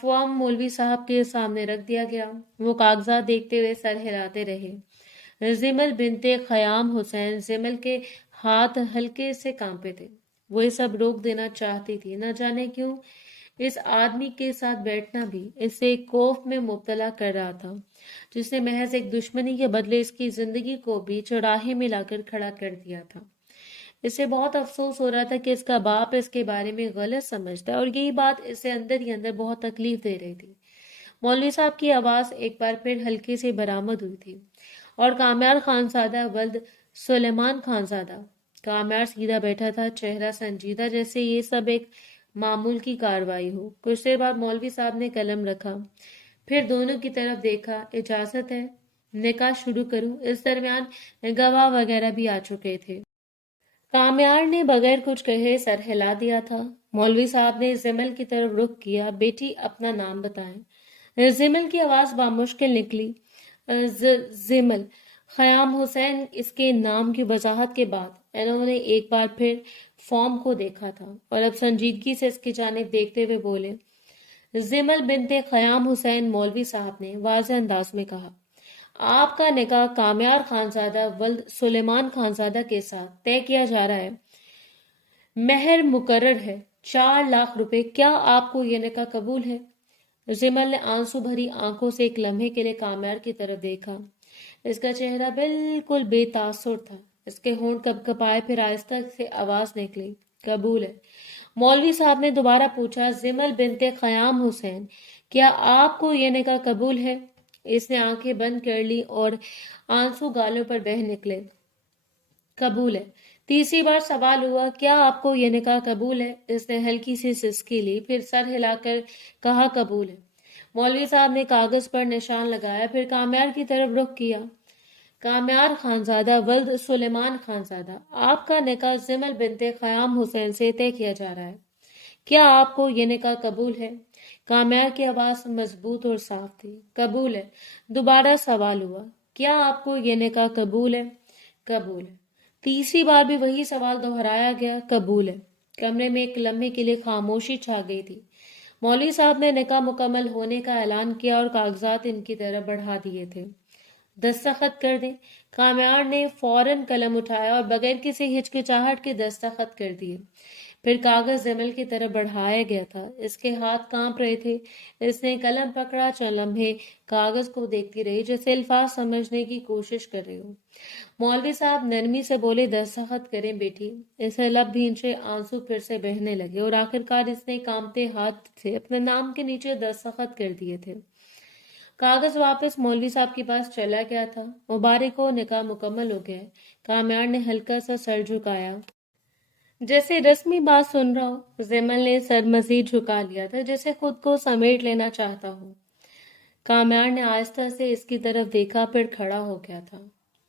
فارم مولوی صاحب کے سامنے رکھ دیا گیا۔ وہ کاغذات دیکھتے ہوئے سر ہلاتے رہے۔ زمل بنت خیام حسین، زمل کے ہاتھ ہلکے سے کانپے تھے۔ وہ یہ سب روک دینا چاہتی تھی، نہ جانے کیوں اس آدمی کے ساتھ بیٹھنا بھی اسے خوف میں مبتلا کر رہا تھا، جس نے محض ایک دشمنی کے بدلے اس کی زندگی کو بھی چوراہے میں لا کر کھڑا کر دیا تھا۔ اسے بہت افسوس ہو رہا تھا کہ اس کا باپ اس کے بارے میں غلط سمجھتا ہے، اور یہی بات اسے اندر ہی اندر بہت تکلیف دے رہی تھی۔ مولوی صاحب کی آواز ایک بار پھر ہلکے سے برآمد ہوئی تھی، اور کامیار خانزادہ ولد سلیمان خانزادہ۔ کامیار سیدھا بیٹھا تھا، چہرہ سنجیدہ، جیسے یہ سب ایک معمول کی کاروائی ہو۔ کچھ دیر بعد مولوی صاحب نے قلم رکھا، پھر دونوں کی طرف دیکھا، اجازت ہے نکاح شروع کروں؟ اس درمیان گواہ وغیرہ بھی آ چکے تھے۔ کامیار نے بغیر کچھ کہے سر ہلا دیا تھا۔ مولوی صاحب نے زمل کی طرف رخ کیا، بیٹی اپنا نام بتائیں۔ زمل کی آواز بامشکل نکلی، زمل خیام حسین۔ اس کے نام کی وضاحت کے بعد انہوں نے ایک بار پھر فارم کو دیکھا تھا اور اب سنجیدگی سے اس کی جانب دیکھتے ہوئے بولے، زمل بنت خیام حسین۔ مولوی صاحب نے واضح انداز میں کہا، آپ کا نکاح کامیار خانزادہ ولد سلیمان خانزادہ کے ساتھ طے کیا جا رہا ہے۔ مہر مقرر ہے 4 لاکھ روپے۔ کیا آپ کو یہ نکاح قبول ہے؟ زمل نے آنسو بھری آنکھوں سے ایک لمحے کے لیے کامیار کی طرف دیکھا۔ اس کا چہرہ بالکل بے تاثر تھا۔ اس کے ہونٹ کپ کپائے، پھر آہستہ سے آواز نکلی، قبول ہے۔ مولوی صاحب نے دوبارہ پوچھا، زمل بنت خیام حسین، کیا آپ کو یہ نکاح قبول ہے؟ اس نے آنکھیں بند کر لی اور آنسو گالوں پر بہہ نکلے۔ قبول ہے۔ تیسری بار سوال ہوا، کیا آپ کو یہ نکاح قبول ہے؟ اس نے ہلکی سی سسکی لی، پھر سر ہلا کر کہا، قبول ہے۔ مولوی صاحب نے کاغذ پر نشان لگایا، پھر کامیار کی طرف رخ کیا۔ کامیار خانزادہ ولد سلیمان خانزادہ، آپ کا نکاح زمل بنت خیام حسین سے طے کیا جا رہا ہے۔ کیا آپ کو یہ نکاح قبول ہے؟ کامیار کی آواز مضبوط اور صاف تھی، قبول ہے۔ دوبارہ سوال ہوا، کیا آپ کو یہ نکاح قبول ہے؟ قبول ہے۔ तीसरी बार भी वही सवाल दोहराया गया, कबूल है। कमरे में एक लम्हे के लिए खामोशी छा गई थी। मौलवी साहब ने निकाह मुकम्मल होने का ऐलान किया और कागजात इनकी तरफ बढ़ा दिए थे। दस्तखत कर दें। कामयार ने फौरन कलम उठाया और बगैर किसी हिचकिचाहट के दस्तखत कर दिए। फिर कागज जमल की तरफ बढ़ाया गया था। इसके हाथ कांप रहे थे। इसने कलम पकड़ा, चंद लम्हे कागज को देखती रही जैसे अल्फाज समझने की कोशिश कर रही हो। मौलवी साहब नरमी से बोले, दस्तखत करें बेटी। इसे लब भींचे आंसू फिर से बहने लगे और आखिरकार इसने कांपते हाथ से अपने नाम के नीचे दस्तखत कर दिए थे। कागज वापस मौलवी साहब के पास चला गया था। मुबारक हो, निकाह मुकम्मल हो गया है। कामयार ने हल्का सा सर झुकाया जैसे रस्मी बात सुन रहा हो। जैमल ने सर मजीद झुका लिया था जैसे खुद को समेट लेना चाहता हो। कामयार ने आहिस्ता से इसकी तरफ देखा, फिर खड़ा हो गया था।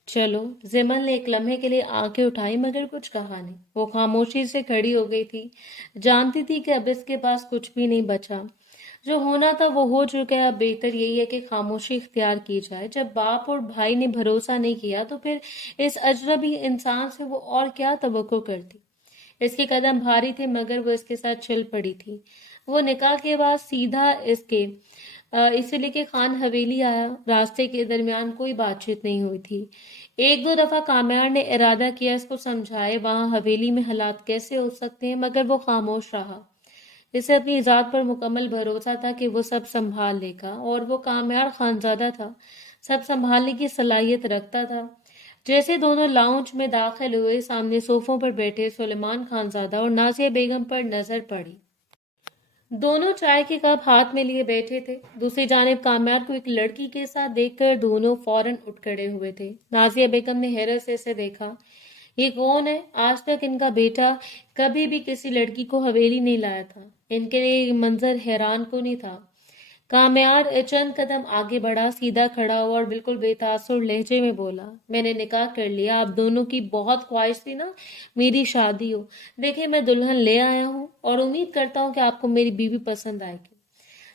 चलो। जैमल ने एक लम्हे के लिए आंखें उठाई मगर कुछ कहा नहीं। वो खामोशी से खड़ी हो गई थी, जानती थी कि अब इसके पास कुछ भी नहीं बचा। जो होना था वो हो चुका है। अब बेहतर यही है कि खामोशी इख्तियार की जाए। जब बाप और भाई ने भरोसा नहीं किया तो फिर इस अजनबी इंसान से वो और क्या तवक्को करती। इसके कदम भारी थे मगर वो इसके साथ चल पड़ी थी। वो निकाह के बाद सीधा इसे लेके खान हवेली आया। रास्ते के दरमियान कोई बातचीत नहीं हुई थी। एक दो दफा कामयार ने इरादा किया इसको समझाए वहां हवेली में हालात कैसे हो सकते हैं, मगर वो खामोश रहा। इसे अपनी जात पर मुकम्मल भरोसा था कि वो सब संभाल लेगा और वो कामयार खानजादा था, सब संभालने की सलाहियत रखता था। जैसे दोनों लाउंज में दाखिल हुए, सामने सोफों पर बैठे सुलेमान खानजादा और नाजिया बेगम पर नजर पड़ी। दोनों चाय के कप हाथ में लिए बैठे थे। दूसरी जानिब कामयार को एक लड़की के साथ देखकर दोनों फौरन उठ खड़े हुए थे। नाजिया बेगम ने हैरत से इसे देखा। ये कौन है? आज तक इनका बेटा कभी भी किसी लड़की को हवेली नहीं लाया था। इनके लिए ये मंजर हैरान को नहीं था। कामयार चंद कदम आगे बढ़ा, सीधा खड़ा हुआ और बिल्कुल बेतासुर लहजे में बोला, मैंने निकाह कर लिया। आप दोनों की बहुत ख्वाहिश थी ना मेरी शादी हो। देखिए मैं दुल्हन ले आया हूँ और उम्मीद करता हूँ कि आपको मेरी बीवी पसंद आएगी।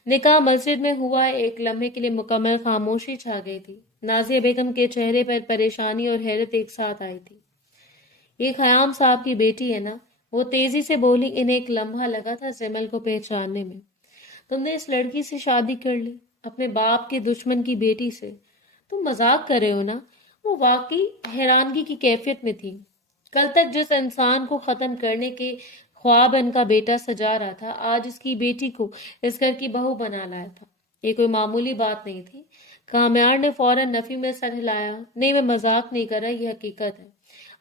निकाह मस्जिद में हुआ। एक लम्हे के लिए मुकम्मल खामोशी छा गई थी। नाजिया बेगम के चेहरे पर परेशानी और हैरत एक साथ आई थी। ये खयाम साहब की बेटी है ना? वो तेजी से बोली। इन्हें एक लम्हा लगा था जैमल को पहचानने में। तुमने इस लड़की से शादी कर ली, अपने बाप के दुश्मन की बेटी से? तुम मजाक कर रहे हो ना? वो वाकई हैरानगी की कैफियत में थी। कल तक जिस इंसान को खत्म करने के ख्वाब इनका बेटा सजा रहा था, आज इसकी बेटी को इस घर की बहू बना लाया था। ये कोई मामूली बात नहीं थी। कामयार ने फौरन नफी में सर हिलाया। नहीं, मैं मजाक नहीं कर रहा, ये हकीकत है।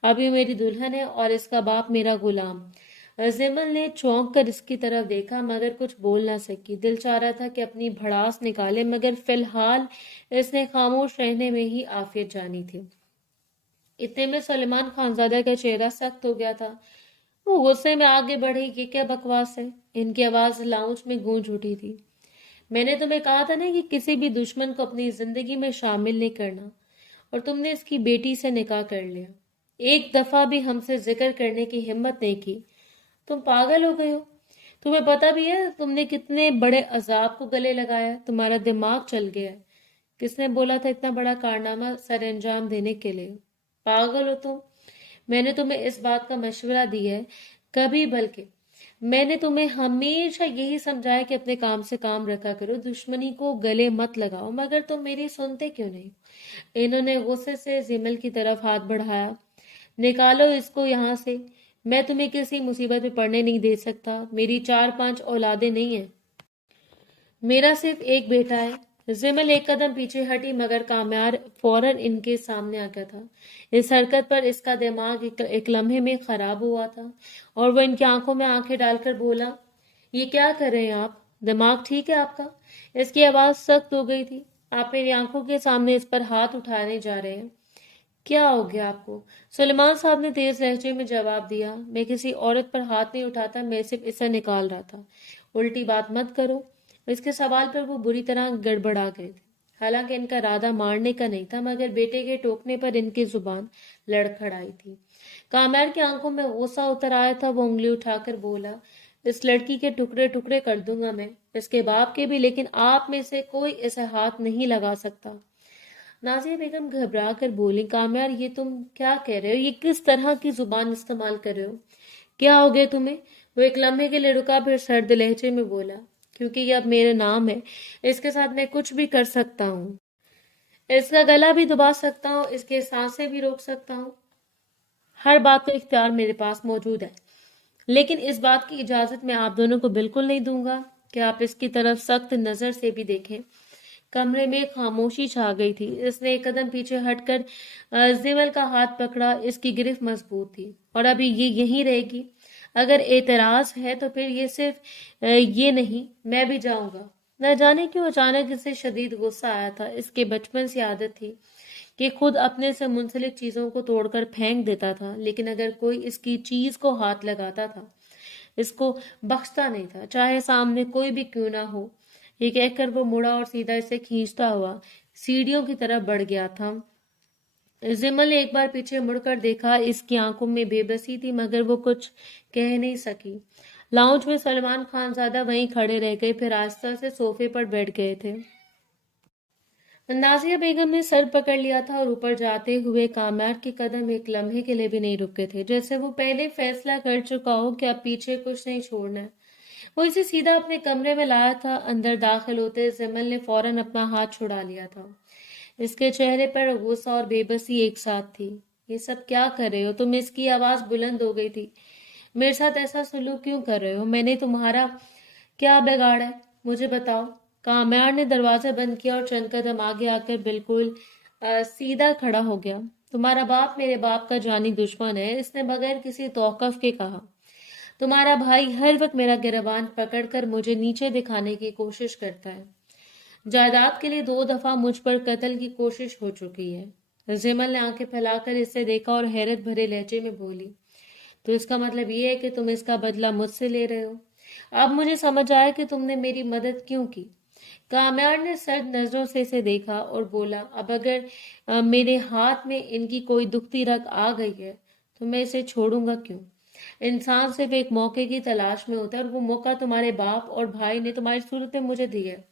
अभी मेरी दुल्हन है और इसका बाप मेरा गुलाम। जैमल ने चौंक कर इसकी तरफ देखा मगर कुछ बोल ना सकी। दिल चाह रहा था कि अपनी भड़ास निकाले मगर फिलहाल इसने खामोश रहने में ही आफियत जानी थी। इतने में सलेमान खानजादा का चेहरा सख्त हो गया था। वो गुस्से में आगे बढ़े। ये क्या बकवास है? इनकी आवाज लाउंज में गूंज उठी थी। मैंने तुम्हें कहा था ना कि किसी भी दुश्मन को अपनी जिंदगी में शामिल नहीं करना, और तुमने इसकी बेटी से निकाह कर लिया। एक दफा भी हमसे जिक्र करने की हिम्मत नहीं की। तुम पागल हो गए हो? तुम्हें पता भी है तुमने कितने बड़े अजाब को गले लगाया? तुम्हारा दिमाग चल गया है। किसने बोला था इतना बड़ा कारनामा सर अंजाम देने के लिए? पागल हो तुम। मैंने तुम्हें इस बात का मशवरा दिया है कभी, बल्कि मैंने तुम्हें हमेशा यही समझाया कि अपने काम से काम रखा करो, दुश्मनी को गले मत लगाओ, मगर तुम मेरी सुनते क्यों नहीं? इन्होंने गुस्से से जिमल की तरफ हाथ बढ़ाया। निकालो इसको यहाँ से। मैं तुम्हें किसी मुसीबत में पड़ने नहीं दे सकता। मेरी 4-5 औलादें नहीं है, मेरा सिर्फ एक बेटा है। जिमल एक कदम पीछे हटी मगर कामयार फौरन इनके सामने आ गया था। इस हरकत पर इसका दिमाग एक लम्हे में खराब हुआ था और वो इनकी आंखों में आंखें डालकर बोला, ये क्या कर रहे हैं आप? दिमाग ठीक है आपका? इसकी आवाज सख्त हो गई थी। आप मेरी आंखों के सामने इस पर हाथ उठाने जा रहे हैं? क्या हो गया आपको? सुलेमान साहब ने तेज लहजे में जवाब दिया, मैं किसी औरत पर हाथ नहीं उठाता, मैं सिर्फ इसे निकाल रहा था। उल्टी बात मत करो। इसके सवाल पर वो बुरी तरह गड़बड़ा गए थे। हालांकि इनका इरादा मारने का नहीं था मगर बेटे के टोकने पर इनकी जुबान लड़खड़ाई थी। कामयार की आंखों में गुस्सा उतर आया था। वो उंगली उठाकर बोला, इस लड़की के टुकड़े टुकड़े कर दूंगा मैं, इसके बाप के भी, लेकिन आप में से कोई इसे हाथ नहीं लगा सकता। नाजिया बेगम घबरा कर बोली, कामयार ये तुम क्या कह रहे हो? ये किस तरह की जुबान इस्तेमाल कर रहे हो? क्या हो गया तुम्हें? वो एक लम्हे के लिए रुका, फिर सर्द लहजे में बोला, क्योंकि ये अब मेरा नाम है, इसके साथ मैं कुछ भी कर सकता हूँ। इसका गला भी दबा सकता हूँ, इसके सांसें भी रोक सकता हूँ। हर बात का इख्तियार मेरे पास मौजूद है, लेकिन इस बात की इजाजत मैं आप दोनों को बिल्कुल नहीं दूंगा कि आप इसकी तरफ सख्त नजर से भी देखें। कमरे में खामोशी छा गई थी। इसने एक कदम पीछे हटकर जिमल का हाथ पकड़ा। इसकी गिरफ्त मजबूत थी और अभी ये यहीं रहेगी। अगर एतराज है तो फिर ये सिर्फ ये नहीं, मैं भी जाऊंगा। न जाने क्यों अचानक इसे शदीद गुस्सा आया था। इसके बचपन से आदत थी कि खुद अपने से मुंसलिक चीजों को तोड़कर फेंक देता था, लेकिन अगर कोई इसकी चीज को हाथ लगाता था, इसको बख्शता नहीं था, चाहे सामने कोई भी क्यों ना हो। ये कहकर वो मुड़ा और सीधा इसे खींचता हुआ सीढ़ियों की तरफ बढ़ गया था। जिमल ने एक बार पीछे मुड़कर देखा। इसकी आंखों में बेबसी थी, मगर वो कुछ कह नहीं सकी। लाउंज में सलमान खानजादा वहीं खड़े रह गए, फिर आस्था से सोफे पर बैठ गए थे। नाजिया बेगम ने सर पकड़ लिया था और ऊपर जाते हुए कामयार के कदम एक लम्हे के लिए भी नहीं रुके थे, जैसे वो पहले फैसला कर चुका हो कि अब पीछे कुछ नहीं छोड़ना है। वो इसे सीधा अपने कमरे में लाया था। अंदर दाखिल होते जिमल ने फौरन अपना हाथ छुड़ा लिया था। इसके चेहरे पर गुस्सा और बेबसी एक साथ थी। ये सब क्या कर रहे हो तुम? इसकी आवाज बुलंद हो गई थी। मेरे साथ ऐसा सलूक क्यों कर रहे हो? मैंने तुम्हारा क्या बिगाड़ा है, मुझे बताओ। कामयार ने दरवाजा बंद किया और चंद कदम आगे आकर बिल्कुल सीधा खड़ा हो गया। तुम्हारा बाप मेरे बाप का जानी दुश्मन है, इसने बगैर किसी तौकफ के कहा। तुम्हारा भाई हर वक्त मेरा गिरबान पकड़कर मुझे नीचे दिखाने की कोशिश करता है। जायदाद के लिए 2 दफा मुझ पर कत्ल की कोशिश हो चुकी है। जिमल ने आंखें फैलाकर इसे देखा और हैरत भरे लहजे में बोली, तो इसका मतलब ये है कि तुम इसका बदला मुझसे ले रहे हो? अब मुझे समझ आया कि तुमने मेरी मदद क्यों की। कामयार ने सर्द नजरों से इसे देखा और बोला, अब अगर मेरे हाथ में इनकी कोई दुखती रग आ गई है तो मैं इसे छोड़ूंगा क्यों? इंसान सिर्फ एक मौके की तलाश में होता है और वो मौका तुम्हारे बाप और भाई ने तुम्हारी सूरत में मुझे दिया है।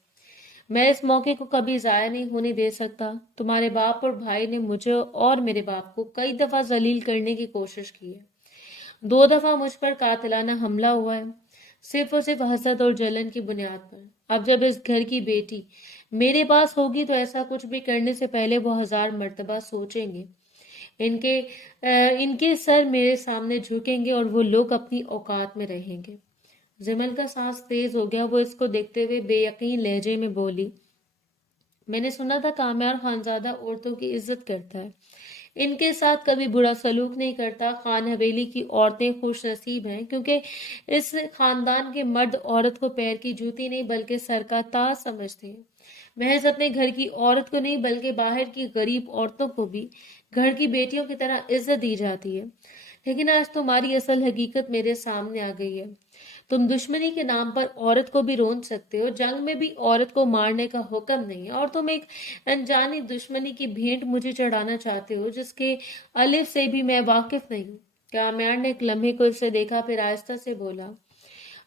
मैं इस मौके को कभी जाया नहीं होने दे सकता। तुम्हारे बाप और भाई ने मुझे और मेरे बाप को कई दफा जलील करने की कोशिश की है। 2 दफा मुझ पर कातिलाना हमला हुआ है, सिर्फ और सिर्फ हसद और जलन की बुनियाद पर। अब जब इस घर की बेटी मेरे पास होगी तो ऐसा कुछ भी करने से पहले वो 1000 मर्तबा सोचेंगे। इनके इनके सर मेरे सामने झुकेंगे और वो लोग अपनी औकात में रहेंगे। जिमल का सांस तेज हो गया। वो इसको देखते हुए बेयकीन लहजे में बोली, मैंने सुना था कामयार खानजादा औरतों की इज्जत करता है, इनके साथ कभी बुरा सलूक नहीं करता। खान हवेली की औरतें खुश नसीब हैं, क्योंकि इस खानदान के मर्द औरत को पैर की जूती नहीं बल्कि सर का ताज समझते हैं। महज अपने घर की औरत को नहीं बल्कि बाहर की गरीब औरतों को भी घर की बेटियों की तरह इज्जत दी जाती है। लेकिन आज तुम्हारी असल हकीकत मेरे सामने आ गई है। तुम दुश्मनी के नाम पर औरत को भी रोन सकते हो, जंग में भी औरत को मारने का हुक्म नहीं है, और तुम एक अनजानी दुश्मनी की भेंट मुझे चढ़ाना चाहते हो जिसके अलिफ से भी मैं वाकिफ नहीं हूँ। कामयार ने एक लम्हे को इसे देखा, फिर आहिस्ता से बोला,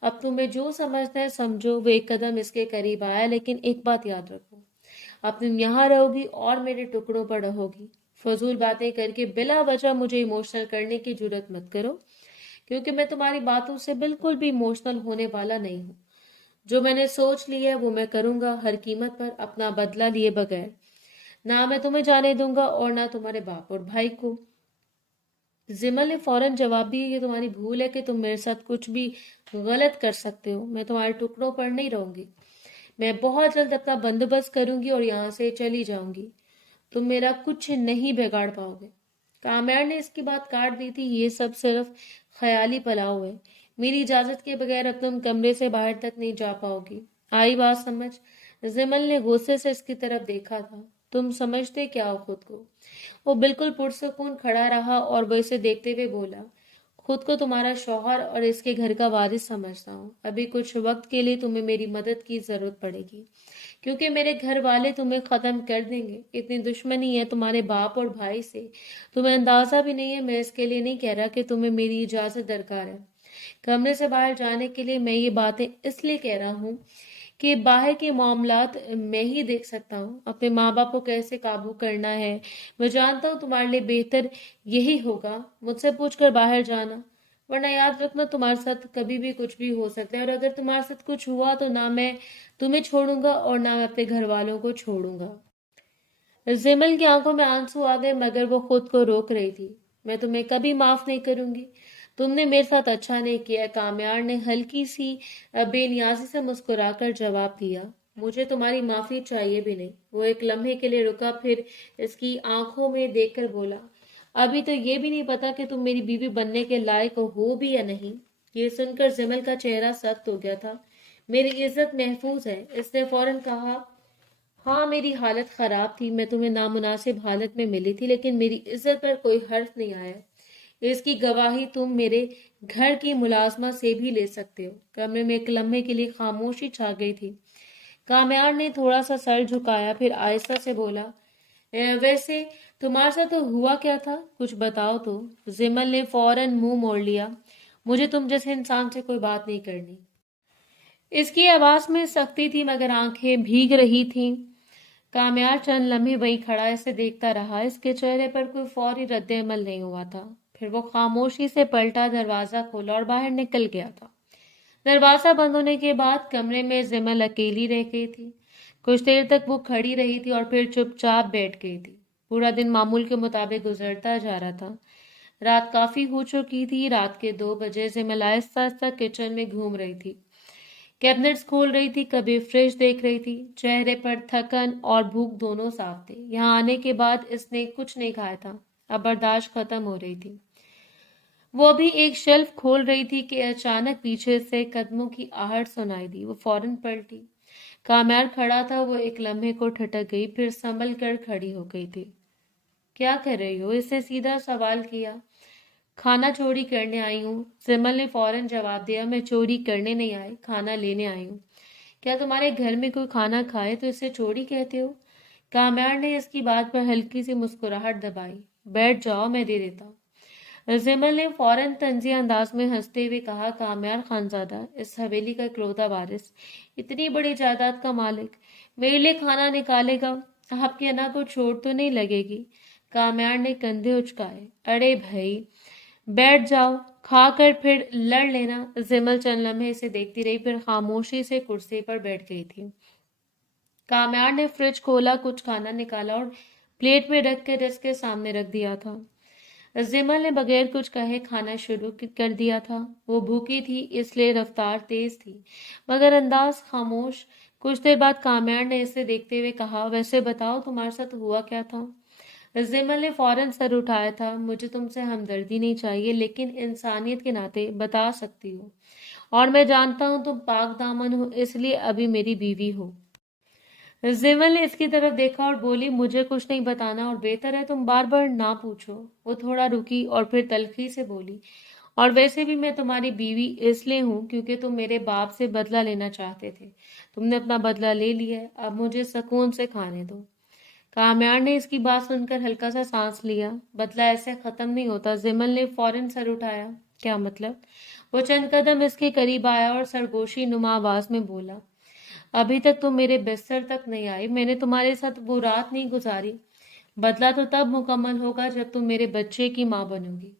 अब तुम्हें जो समझना है समझो। वो एक कदम इसके करीब आया, लेकिन एक बात याद रखो, अब तुम यहाँ रहोगी और मेरे टुकड़ों पर रहोगी। फजूल बातें करके बिला वजह मुझे इमोशनल करने की जरूरत मत करो, क्योंकि मैं तुम्हारी बातों से बिल्कुल भी इमोशनल होने वाला नहीं हूँ। जो मैंने सोच लिया है वो मैं करूंगा, हर कीमत पर, अपना बदला लिए बगैर। ना मैं तुम्हें जाने दूंगा और ना तुम्हारे बाप और भाई को। जिमल ने फौरन जवाब दिया, ये तुम्हारी भूल है कि तुम मेरे साथ कुछ भी गलत कर सकते हो। मैं तुम्हारे टुकड़ों पर नहीं रहूंगी। मैं बहुत जल्द अपना बंदोबस्त करूंगी और यहाँ से चली जाऊंगी। तुम मेरा कुछ नहीं बिगाड़ पाओगे। कामयार ने इसकी बात काट दी थी, ये सब सिर्फ ख्याली पलाव है। मेरी इजाजत के बगैर अब तुम कमरे से बाहर तक नहीं जा पाओगी। आई बात समझ? जिमल ने गुस्से से इसकी तरफ देखा था। तुम समझते क्या हो खुद को? वो बिल्कुल पुरसुकून खड़ा रहा और वो इसे देखते हुए बोला, खुद को तुम्हारा शौहर और इसके घर का वारिस समझता हूँ। अभी कुछ वक्त के लिए तुम्हें मेरी मदद की जरूरत पड़ेगी, क्योंकि मेरे घर वाले तुम्हें खत्म कर देंगे। इतनी दुश्मनी है तुम्हारे बाप और भाई से, तुम्हें अंदाजा भी नहीं है। मैं इसके लिए नहीं कह रहा कि तुम्हें मेरी इजाजत दरकार है। کمرے سے باہر جانے کے لیے میں یہ باتیں اس لیے کہہ رہا ہوں کہ باہر کے معاملات میں ہی دیکھ سکتا ہوں، اپنے ماں باپ کو کیسے قابو کرنا ہے میں جانتا ہوں، تمہارے لیے بہتر یہی ہوگا مجھ سے پوچھ کر باہر جانا، ورنہ یاد رکھنا تمہارے ساتھ کبھی بھی کچھ بھی ہو سکتا ہے، اور اگر تمہارے ساتھ کچھ ہوا تو نہ میں تمہیں چھوڑوں گا اور نہ میں اپنے گھر والوں کو چھوڑوں گا۔ زمل کی آنکھوں میں آنسو آ گئے مگر وہ خود کو روک رہی تھی۔ میں تمہیں کبھی معاف نہیں کروں گی، تم نے میرے ساتھ اچھا نہیں کیا۔ کامیار نے ہلکی سی بے نیازی سے مسکرا کر جواب دیا، مجھے تمہاری معافی چاہیے بھی نہیں۔ وہ ایک لمحے کے لیے رکا، پھر اس کی آنکھوں میں دیکھ کر بولا، ابھی تو یہ بھی نہیں پتا کہ تم میری بیوی بننے کے لائق ہو بھی یا نہیں۔ یہ سن کر زمل کا چہرہ سخت ہو گیا تھا۔ میری عزت محفوظ ہے، اس نے فوراً کہا۔ ہاں میری حالت خراب تھی، میں تمہیں نامناسب حالت میں ملی تھی، لیکن میری عزت پر کوئی حرف نہیں آیا۔ اس کی گواہی تم میرے گھر کی ملازمہ سے بھی لے سکتے ہو۔ کمرے میں ایک لمحے کے لیے خاموشی چھا گئی تھی۔ کامیار نے تھوڑا سا سر جھکایا، پھر آہستہ سے بولا، ویسے تمہارے ساتھ تو ہوا کیا تھا، کچھ بتاؤ تو۔ زمل نے فوراً منہ موڑ لیا، مجھے تم جیسے انسان سے کوئی بات نہیں کرنی۔ اس کی آواز میں سختی تھی مگر آنکھیں بھیگ رہی تھیں۔ کامیار چند لمحے وہیں کھڑا اسے دیکھتا رہا۔ اس کے چہرے پر کوئی فوری رد عمل نہیں ہوا تھا۔ پھر وہ خاموشی سے پلٹا، دروازہ کھولا اور باہر نکل گیا تھا۔ دروازہ بند ہونے کے بعد کمرے میں زمل اکیلی رہ گئی تھی۔ کچھ دیر تک وہ کھڑی رہی تھی اور پھر چپ چاپ بیٹھ گئی تھی۔ پورا دن معمول کے مطابق گزرتا جا رہا تھا۔ رات کافی ہو چکی تھی۔ رات کے 2 بجے زمل آہستہ آہستہ کچن میں گھوم رہی تھی، کیبنٹس کھول رہی تھی، کبھی فریج دیکھ رہی تھی۔ چہرے پر تھکن اور بھوک دونوں صاف تھے۔ یہاں آنے کے بعد اس نے کچھ نہیں کھایا تھا، اب برداشت ختم ہو رہی تھی۔ وہ ابھی ایک شیلف کھول رہی تھی کہ اچانک پیچھے سے قدموں کی آہٹ سنائی دی۔ وہ فوراً پلٹی۔ کامیار کھڑا تھا۔ وہ ایک لمحے کو ٹھٹک گئی، پھر سنبھل کر کھڑی ہو گئی تھی۔ کیا کر رہی ہو؟ اس نے سیدھا سوال کیا۔ کھانا چوری کرنے آئی ہوں، زمل نے فوراً جواب دیا۔ میں چوری کرنے نہیں آئی، کھانا لینے آئی ہوں۔ کیا تمہارے گھر میں کوئی کھانا کھائے تو اسے چوری کہتے ہو؟ کامیار نے اس کی بات پر ہلکی سی مسکراہٹ دبائی۔ بیٹھ جاؤ، میں دے دیتا ہوں۔ زمل نے فوراً طنزیہ انداز میں ہنستے ہوئے کہا، کامیار خانزادہ، اس حویلی کا اکلوتا وارث، اتنی بڑی جائیداد کا مالک، میرے لیے کھانا نکالے گا؟ آپ کی انا کو چوٹ تو نہیں لگے گی؟ کامیار نے کندھے اچکائے۔ ارے بھائی بیٹھ جاؤ، کھا کر پھر لڑ لینا۔ زمل چند لمحے اسے دیکھتی رہی، پھر خاموشی سے کرسی پر بیٹھ گئی تھی۔ کامیار نے فریج کھولا، کچھ کھانا نکالا اور پلیٹ میں رکھ کر اس کے سامنے رکھ دیا تھا۔ زمل نے بغیر کچھ کہے کھانا شروع کر دیا تھا۔ وہ بھوکی تھی اس لیے رفتار تیز تھی مگر انداز خاموش۔ کچھ دیر بعد کامیار نے اسے دیکھتے ہوئے کہا، ویسے بتاؤ تمہارے ساتھ ہوا کیا تھا؟ زمل نے فوراً سر اٹھایا تھا۔ مجھے تم سے ہمدردی نہیں چاہیے، لیکن انسانیت کے ناطے بتا سکتی ہوں، اور میں جانتا ہوں تم پاک دامن ہو، اس لیے ابھی میری بیوی ہو۔ زمل نے اس کی طرف دیکھا اور بولی، مجھے کچھ نہیں بتانا اور بہتر ہے تم بار بار نہ پوچھو۔ وہ تھوڑا رکی اور پھر تلخی سے بولی، اور ویسے بھی میں تمہاری بیوی اس لیے ہوں کیونکہ تم میرے باپ سے بدلہ لینا چاہتے تھے۔ تم نے اپنا بدلہ لے لیا ہے، اب مجھے سکون سے کھانے دو۔ کامیار نے اس کی بات سن کر ہلکا سا سانس لیا۔ بدلہ ایسے ختم نہیں ہوتا۔ زمل نے فوراً سر اٹھایا۔ کیا مطلب؟ وہ چند قدم اس کے قریب آیا اور سرگوشی نما آواز میں بولا، ابھی تک تم میرے بستر تک نہیں آئی، میں نے تمہارے ساتھ وہ رات نہیں گزاری۔ بدلہ تو تب مکمل ہوگا جب تم میرے بچے کی ماں بنو گی۔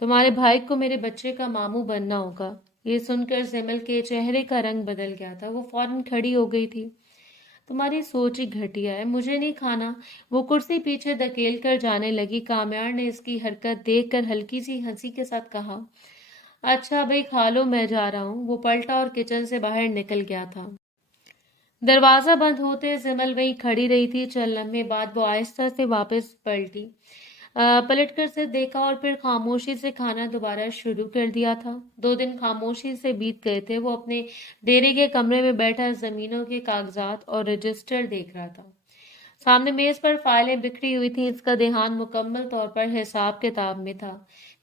تمہارے بھائی کو میرے بچے کا ماموں بننا ہوگا۔ یہ سن کر زمل کے چہرے کا رنگ بدل گیا تھا۔ وہ فوراً کھڑی ہو گئی تھی۔ تمہاری سوچ ہی گھٹیا ہے، مجھے نہیں کھانا۔ وہ کرسی پیچھے دھکیل کر جانے لگی۔ کامیار نے اس کی حرکت دیکھ کر ہلکی سی ہنسی کے ساتھ کہا، اچھا بھائی کھا لو، میں جا رہا ہوں۔ وہ پلٹا اور کچن سے باہر نکل گیا تھا۔ دروازہ بند ہوتے زمل وہیں کھڑی رہی تھی۔ چند لمحے بعد وہ آہستہ سے واپس پلٹ کر سے دیکھا اور پھر خاموشی سے کھانا دوبارہ شروع کر دیا تھا۔ 2 دن خاموشی سے بیت گئے تھے۔ وہ اپنے ڈیرے کے کمرے میں بیٹھا زمینوں کے کاغذات اور رجسٹر دیکھ رہا تھا۔ سامنے میز پر فائلیں بکھری ہوئی تھیں۔ اس کا دھیان مکمل طور پر حساب کتاب میں تھا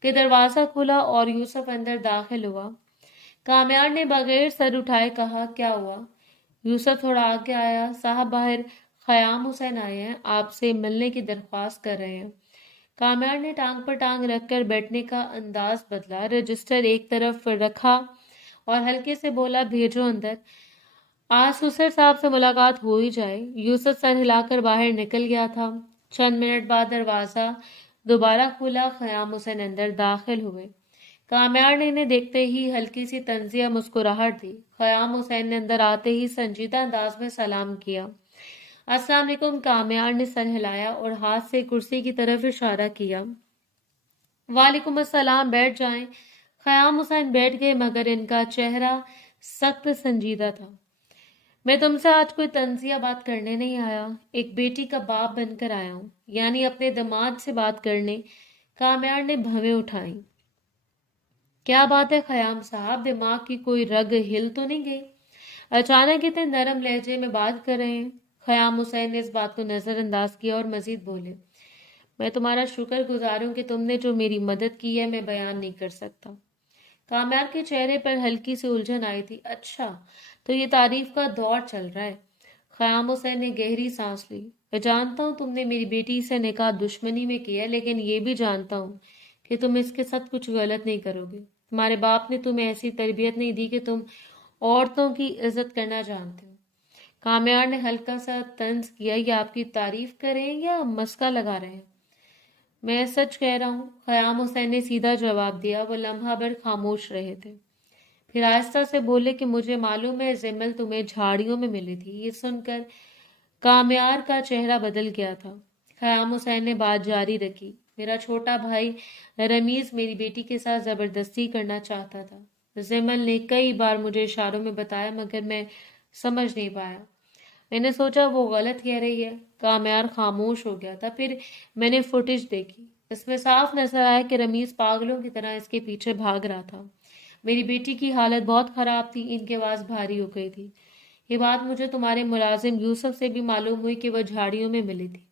کہ دروازہ کھلا اور یوسف اندر داخل ہوا۔ کامیار نے بغیر سر اٹھائے کہا، کیا ہوا؟ یوسف تھوڑا آگے آیا۔ صاحب باہر خیام حسین آئے ہیں، آپ سے ملنے کی درخواست کر رہے ہیں۔ काम्यार ने टांग पर टांग रखकर बैठने का अंदाज बदला, रजिस्टर एक तरफ रखा और हल्के से बोला, भेजो अंदर। आज सुसर साहब से मुलाकात हो ही जाए। यूसुफ सर हिलाकर बाहर निकल गया था। चंद मिनट बाद दरवाजा दोबारा खुला। खयाम हुसैन अंदर दाखिल हुए। काम्यार ने इन्हें देखते ही हल्की सी तंजिया मुस्कुराहट दी। खयाम हुसैन ने अंदर आते ही संजीदा अंदाज में सलाम किया। अस्सलाम वालेकुम। काम्यार ने सर हिलाया और हाथ से कुर्सी की तरफ इशारा किया। वालेकुम अस्सलाम, बैठ जाएं। खयाम हुसैन बैठ गए, मगर इनका चेहरा सख्त संजीदा था। मैं तुमसे आज कोई तंजिया बात करने नहीं आया, एक बेटी का बाप बनकर आया हूं, यानी अपने दामाद से बात करने। काम्यार ने भवें उठाई। क्या बात है खयाम साहब, दिमाग की कोई रग हिल तो नहीं गई? अचानक इतने नरम लहजे में बात कर रहे हैं। खयाम हुसैन ने इस बात को नजरअंदाज किया और मजीद बोले, मैं तुम्हारा शुक्र गुजार हूं कि तुमने जो मेरी मदद की है मैं बयान नहीं कर सकता। काम्यार के चेहरे पर हल्की सी उलझन आई थी। अच्छा, तो ये तारीफ का दौर चल रहा है। खयाम हुसैन ने गहरी सांस ली। मैं जानता हूँ तुमने मेरी बेटी से निकाह दुश्मनी में किया, लेकिन ये भी जानता हूँ कि तुम इसके साथ कुछ गलत नहीं करोगे। तुम्हारे बाप ने तुम्हें ऐसी तरबियत नहीं दी कि तुम औरतों की इज्जत करना जानते हो। काम्यार ने हल्का सा तंज किया। ये आपकी तारीफ करें या मस्का लगा रहे हैं? मैं सच कह रहा हूँ, खयाम हुसैन ने सीधा जवाब दिया। वो लम्हा भर खामोश रहे थे, फिर आहिस्ता से बोले कि मुझे मालूम है जिमल तुम्हें झाड़ियों में मिली थी। ये सुनकर काम्यार का चेहरा बदल गया था। खयाम हुसैन ने बात जारी रखी। मेरा छोटा भाई रमीज मेरी बेटी के साथ जबरदस्ती करना चाहता था। जिमल ने कई बार मुझे इशारों में बताया, मगर मैं समझ नहीं पाया। मैंने सोचा वो गलत कह रही है। काम्यार खामोश हो गया था। फिर मैंने फुटेज देखी। इसमें साफ नजर आया कि रमीज पागलों की तरह इसके पीछे भाग रहा था। मेरी बेटी की हालत बहुत खराब थी, इनकी आवाज भारी हो गई थी। ये बात मुझे तुम्हारे मुलाजिम यूसुफ से भी मालूम हुई कि वह झाड़ियों में मिली थी।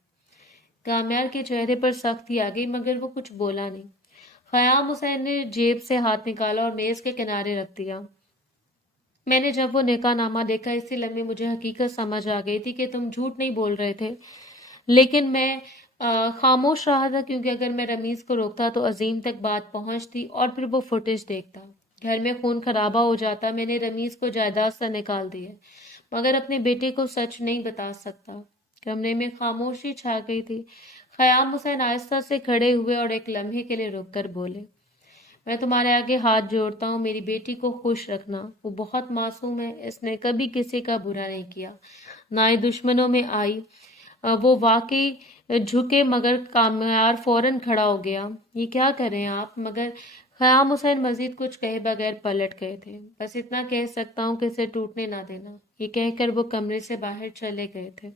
काम्यार के चेहरे पर सख्ती आ गई, मगर वो कुछ बोला नहीं। खयाम हुसैन ने जेब से हाथ निकाला और मेज के किनारे रख दिया। मैंने जब वो निकाहनामा देखा, इसी लम्हे मुझे हकीकत समझ आ गई थी कि तुम झूठ नहीं बोल रहे थे, लेकिन मैं खामोश रहा था, क्योंकि अगर मैं रमीज को रोकता तो अजीम तक बात पहुंचती और फिर वो फुटेज देखता, घर में खून खराबा हो जाता। मैंने रमीज को जायदाद से निकाल दिया, मगर अपने बेटे को सच नहीं बता सकता। कमरे में खामोशी छा गई थी। खयाम हुसैन आहिस्ता से खड़े हुए और एक लम्हे के लिए रुक कर बोले, मैं तुम्हारे आगे हाथ जोड़ता हूँ, मेरी बेटी को खुश रखना। वो बहुत मासूम है, इसने कभी किसी का बुरा नहीं किया, ना ही दुश्मनों में आई। वो वाकई झुके, मगर काम्यार फौरन खड़ा हो गया। ये क्या कर रहे हैं आप? मगर खयाम हुसैन मजीद कुछ कहे बगैर पलट गए थे। बस इतना कह सकता हूँ कि इसे टूटने ना देना। ये कहकर वो कमरे से बाहर चले गए थे।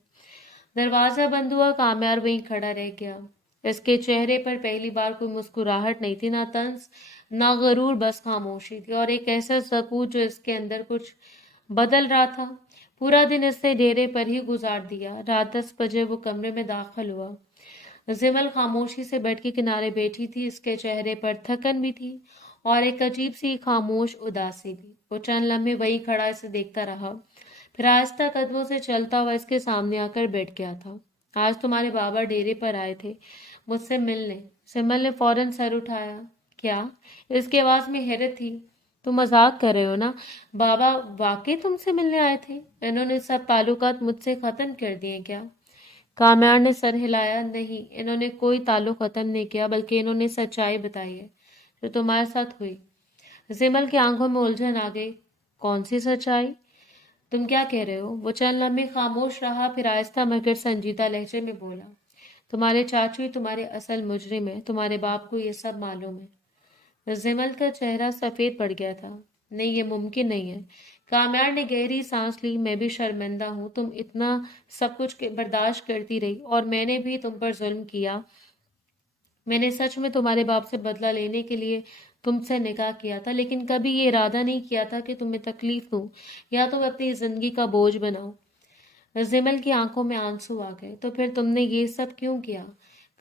दरवाजा बंद हुआ। काम्यार वहीं खड़ा रह गया। इसके चेहरे पर पहली बार कोई मुस्कुराहट नहीं थी, ना तंज ना गरूर, बस खामोशी थी और एक ऐसा सकूत जो इसके अंदर कुछ बदल रहा था। पूरा दिन इसने डेरे पर ही गुजार दिया। रात 10 बजे वो कमरे में दाखिल हुआ। जिमल खामोशी से बेड के किनारे बैठी थी। इसके चेहरे पर थकन भी थी और एक अजीब सी खामोश उदासी भी। वो चंद लम्हे वही खड़ा इसे देखता रहा, फिर आहिस्ता कदमों से चलता हुआ इसके सामने आकर बैठ गया था। आज तुम्हारे बाबा डेरे पर आए थे मुझसे मिलने। सिमल ने फौरन सर उठाया। क्या? इसकी आवाज में हैरत थी। तुम मजाक कर रहे हो ना? बाबा वाकई तुमसे मिलने आए थे? इन्होंने सब ताल्लुकात मुझसे खत्म कर दिए क्या? काम्यार ने सर हिलाया। नहीं, इन्होंने कोई ताल्लुक खत्म नहीं किया, बल्कि इन्होंने सच्चाई बताई है जो तुम्हारे साथ हुई। जिमल की आंखों में उलझन आ गई। कौन सी सच्चाई? तुम क्या कह रहे हो? वो चंद लम्हे खामोश रहा, फिर आहिस्ता मगर संजीदा लहजे में बोला, तुम्हारे चाचू ही तुम्हारे असल मुजरिम है। तुम्हारे बाप को ये सब मालूम है। जिमल का चेहरा सफेद पड़ गया था। नहीं, ये मुमकिन नहीं है। काम्यार ने गहरी सांस ली। मैं भी शर्मिंदा हूँ। तुम इतना सब कुछ बर्दाश्त करती रही और मैंने भी तुम पर जुल्म किया। मैंने सच में तुम्हारे बाप से बदला लेने के लिए तुमसे निकाह किया था, लेकिन कभी ये इरादा नहीं किया था कि तुम्हें तकलीफ दूं या तुम अपनी जिंदगी का बोझ बनाओ। जिमल की आंखों में आंसू आ गए। तो फिर तुमने ये सब क्यों किया?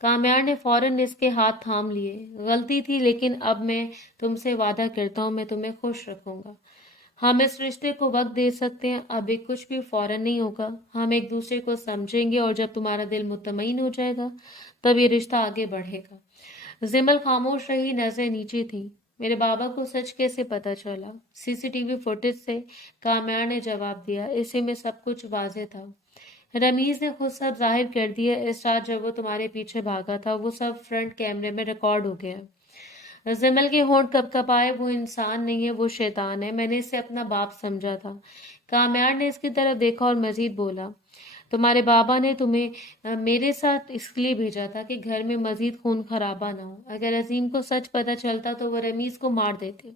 काम्यार ने फौरन इसके हाथ थाम लिए। गलती थी, लेकिन अब मैं तुमसे वादा करता हूँ मैं तुम्हें खुश रखूंगा। हम इस रिश्ते को वक्त दे सकते हैं। अभी कुछ भी फौरन नहीं होगा। हम एक दूसरे को समझेंगे और जब तुम्हारा दिल मुतमईन हो जाएगा तब ये रिश्ता आगे बढ़ेगा। जिमल खामोश रही, नजरें नीचे थी। मेरे बाबा को सच कैसे पता चला? सीसीटीवी फुटेज से, काम्यार ने जवाब दिया। इसी में सब कुछ वाजे था। रमीज ने खुद सब जाहिर कर दिया। इस रात जब वो तुम्हारे पीछे भागा था, वो सब फ्रंट कैमरे में रिकॉर्ड हो गया। जिमल के होंठ कपकपाए। वो इंसान नहीं है, वो शैतान है। मैंने इसे अपना बाप समझा था। काम्यार ने इसकी तरफ देखा और मजीद बोला, तुम्हारे बाबा ने तुम्हें मेरे साथ इसलिए भेजा था कि घर में मजीद खून खराबा ना हो। अगर अजीम को सच पता चलता तो वो रमीज को मार देते।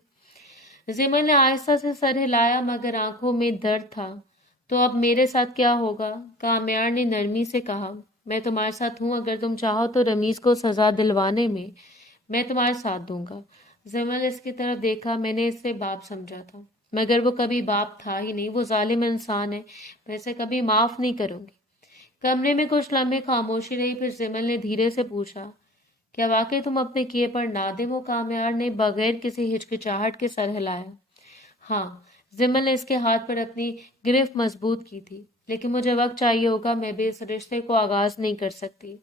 जिमल ने आहिस्ता से सर हिलाया, मगर आंखों में दर्द था। तो अब मेरे साथ क्या होगा? काम्यार ने नरमी से कहा, मैं तुम्हारे साथ हूं। अगर तुम चाहो तो रमीज को सजा दिलवाने में मैं तुम्हारे साथ दूंगा। जमल इसकी तरफ देखा। मैंने इसे बाप समझा था, मगर वो कभी बाप था ही नहीं। वो जालिम इंसान है। मैं इसे कभी माफ नहीं करूंगी। कमरे में कुछ लम्हे खामोशी रही। फिर जिमल ने धीरे से पूछा, क्या वाकई तुम अपने किए पर नादिम हो? कामयार ने बगैर किसी हिचकिचाहट के सर हिलाया। हाँ। जिमल ने इसके हाथ पर अपनी गिरफ्त मजबूत की थी। लेकिन मुझे वक्त चाहिए होगा। मैं भी इस रिश्ते को आगाज नहीं कर सकती।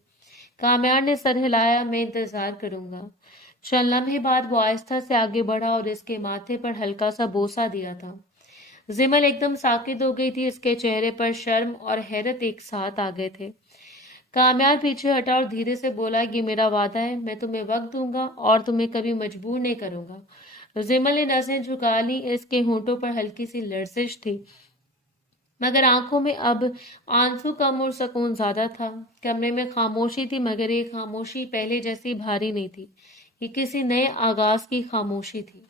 कामयार ने सर हिलाया। मैं इंतजार करूंगा। चंद लम्हे बाद वो आहिस्ता से आगे बढ़ा और इसके माथे पर हल्का सा बोसा दिया था। जिमल एकदम साकित हो गई थी। इसके चेहरे पर शर्म और हैरत एक साथ आ गए थे। कामयार पीछे हटा और धीरे से बोला, ये मेरा वादा है, मैं तुम्हें वक्त दूंगा और तुम्हें कभी मजबूर नहीं करूंगा। जिमल ने नसें झुका ली। इसके होंठों पर हल्की सी लर्जिश थी, मगर आंखों में अब आंसू कम और सुकून ज्यादा था। कमरे में खामोशी थी, मगर ये खामोशी पहले जैसी भारी नहीं थी। ये किसी नए आगाज की खामोशी थी।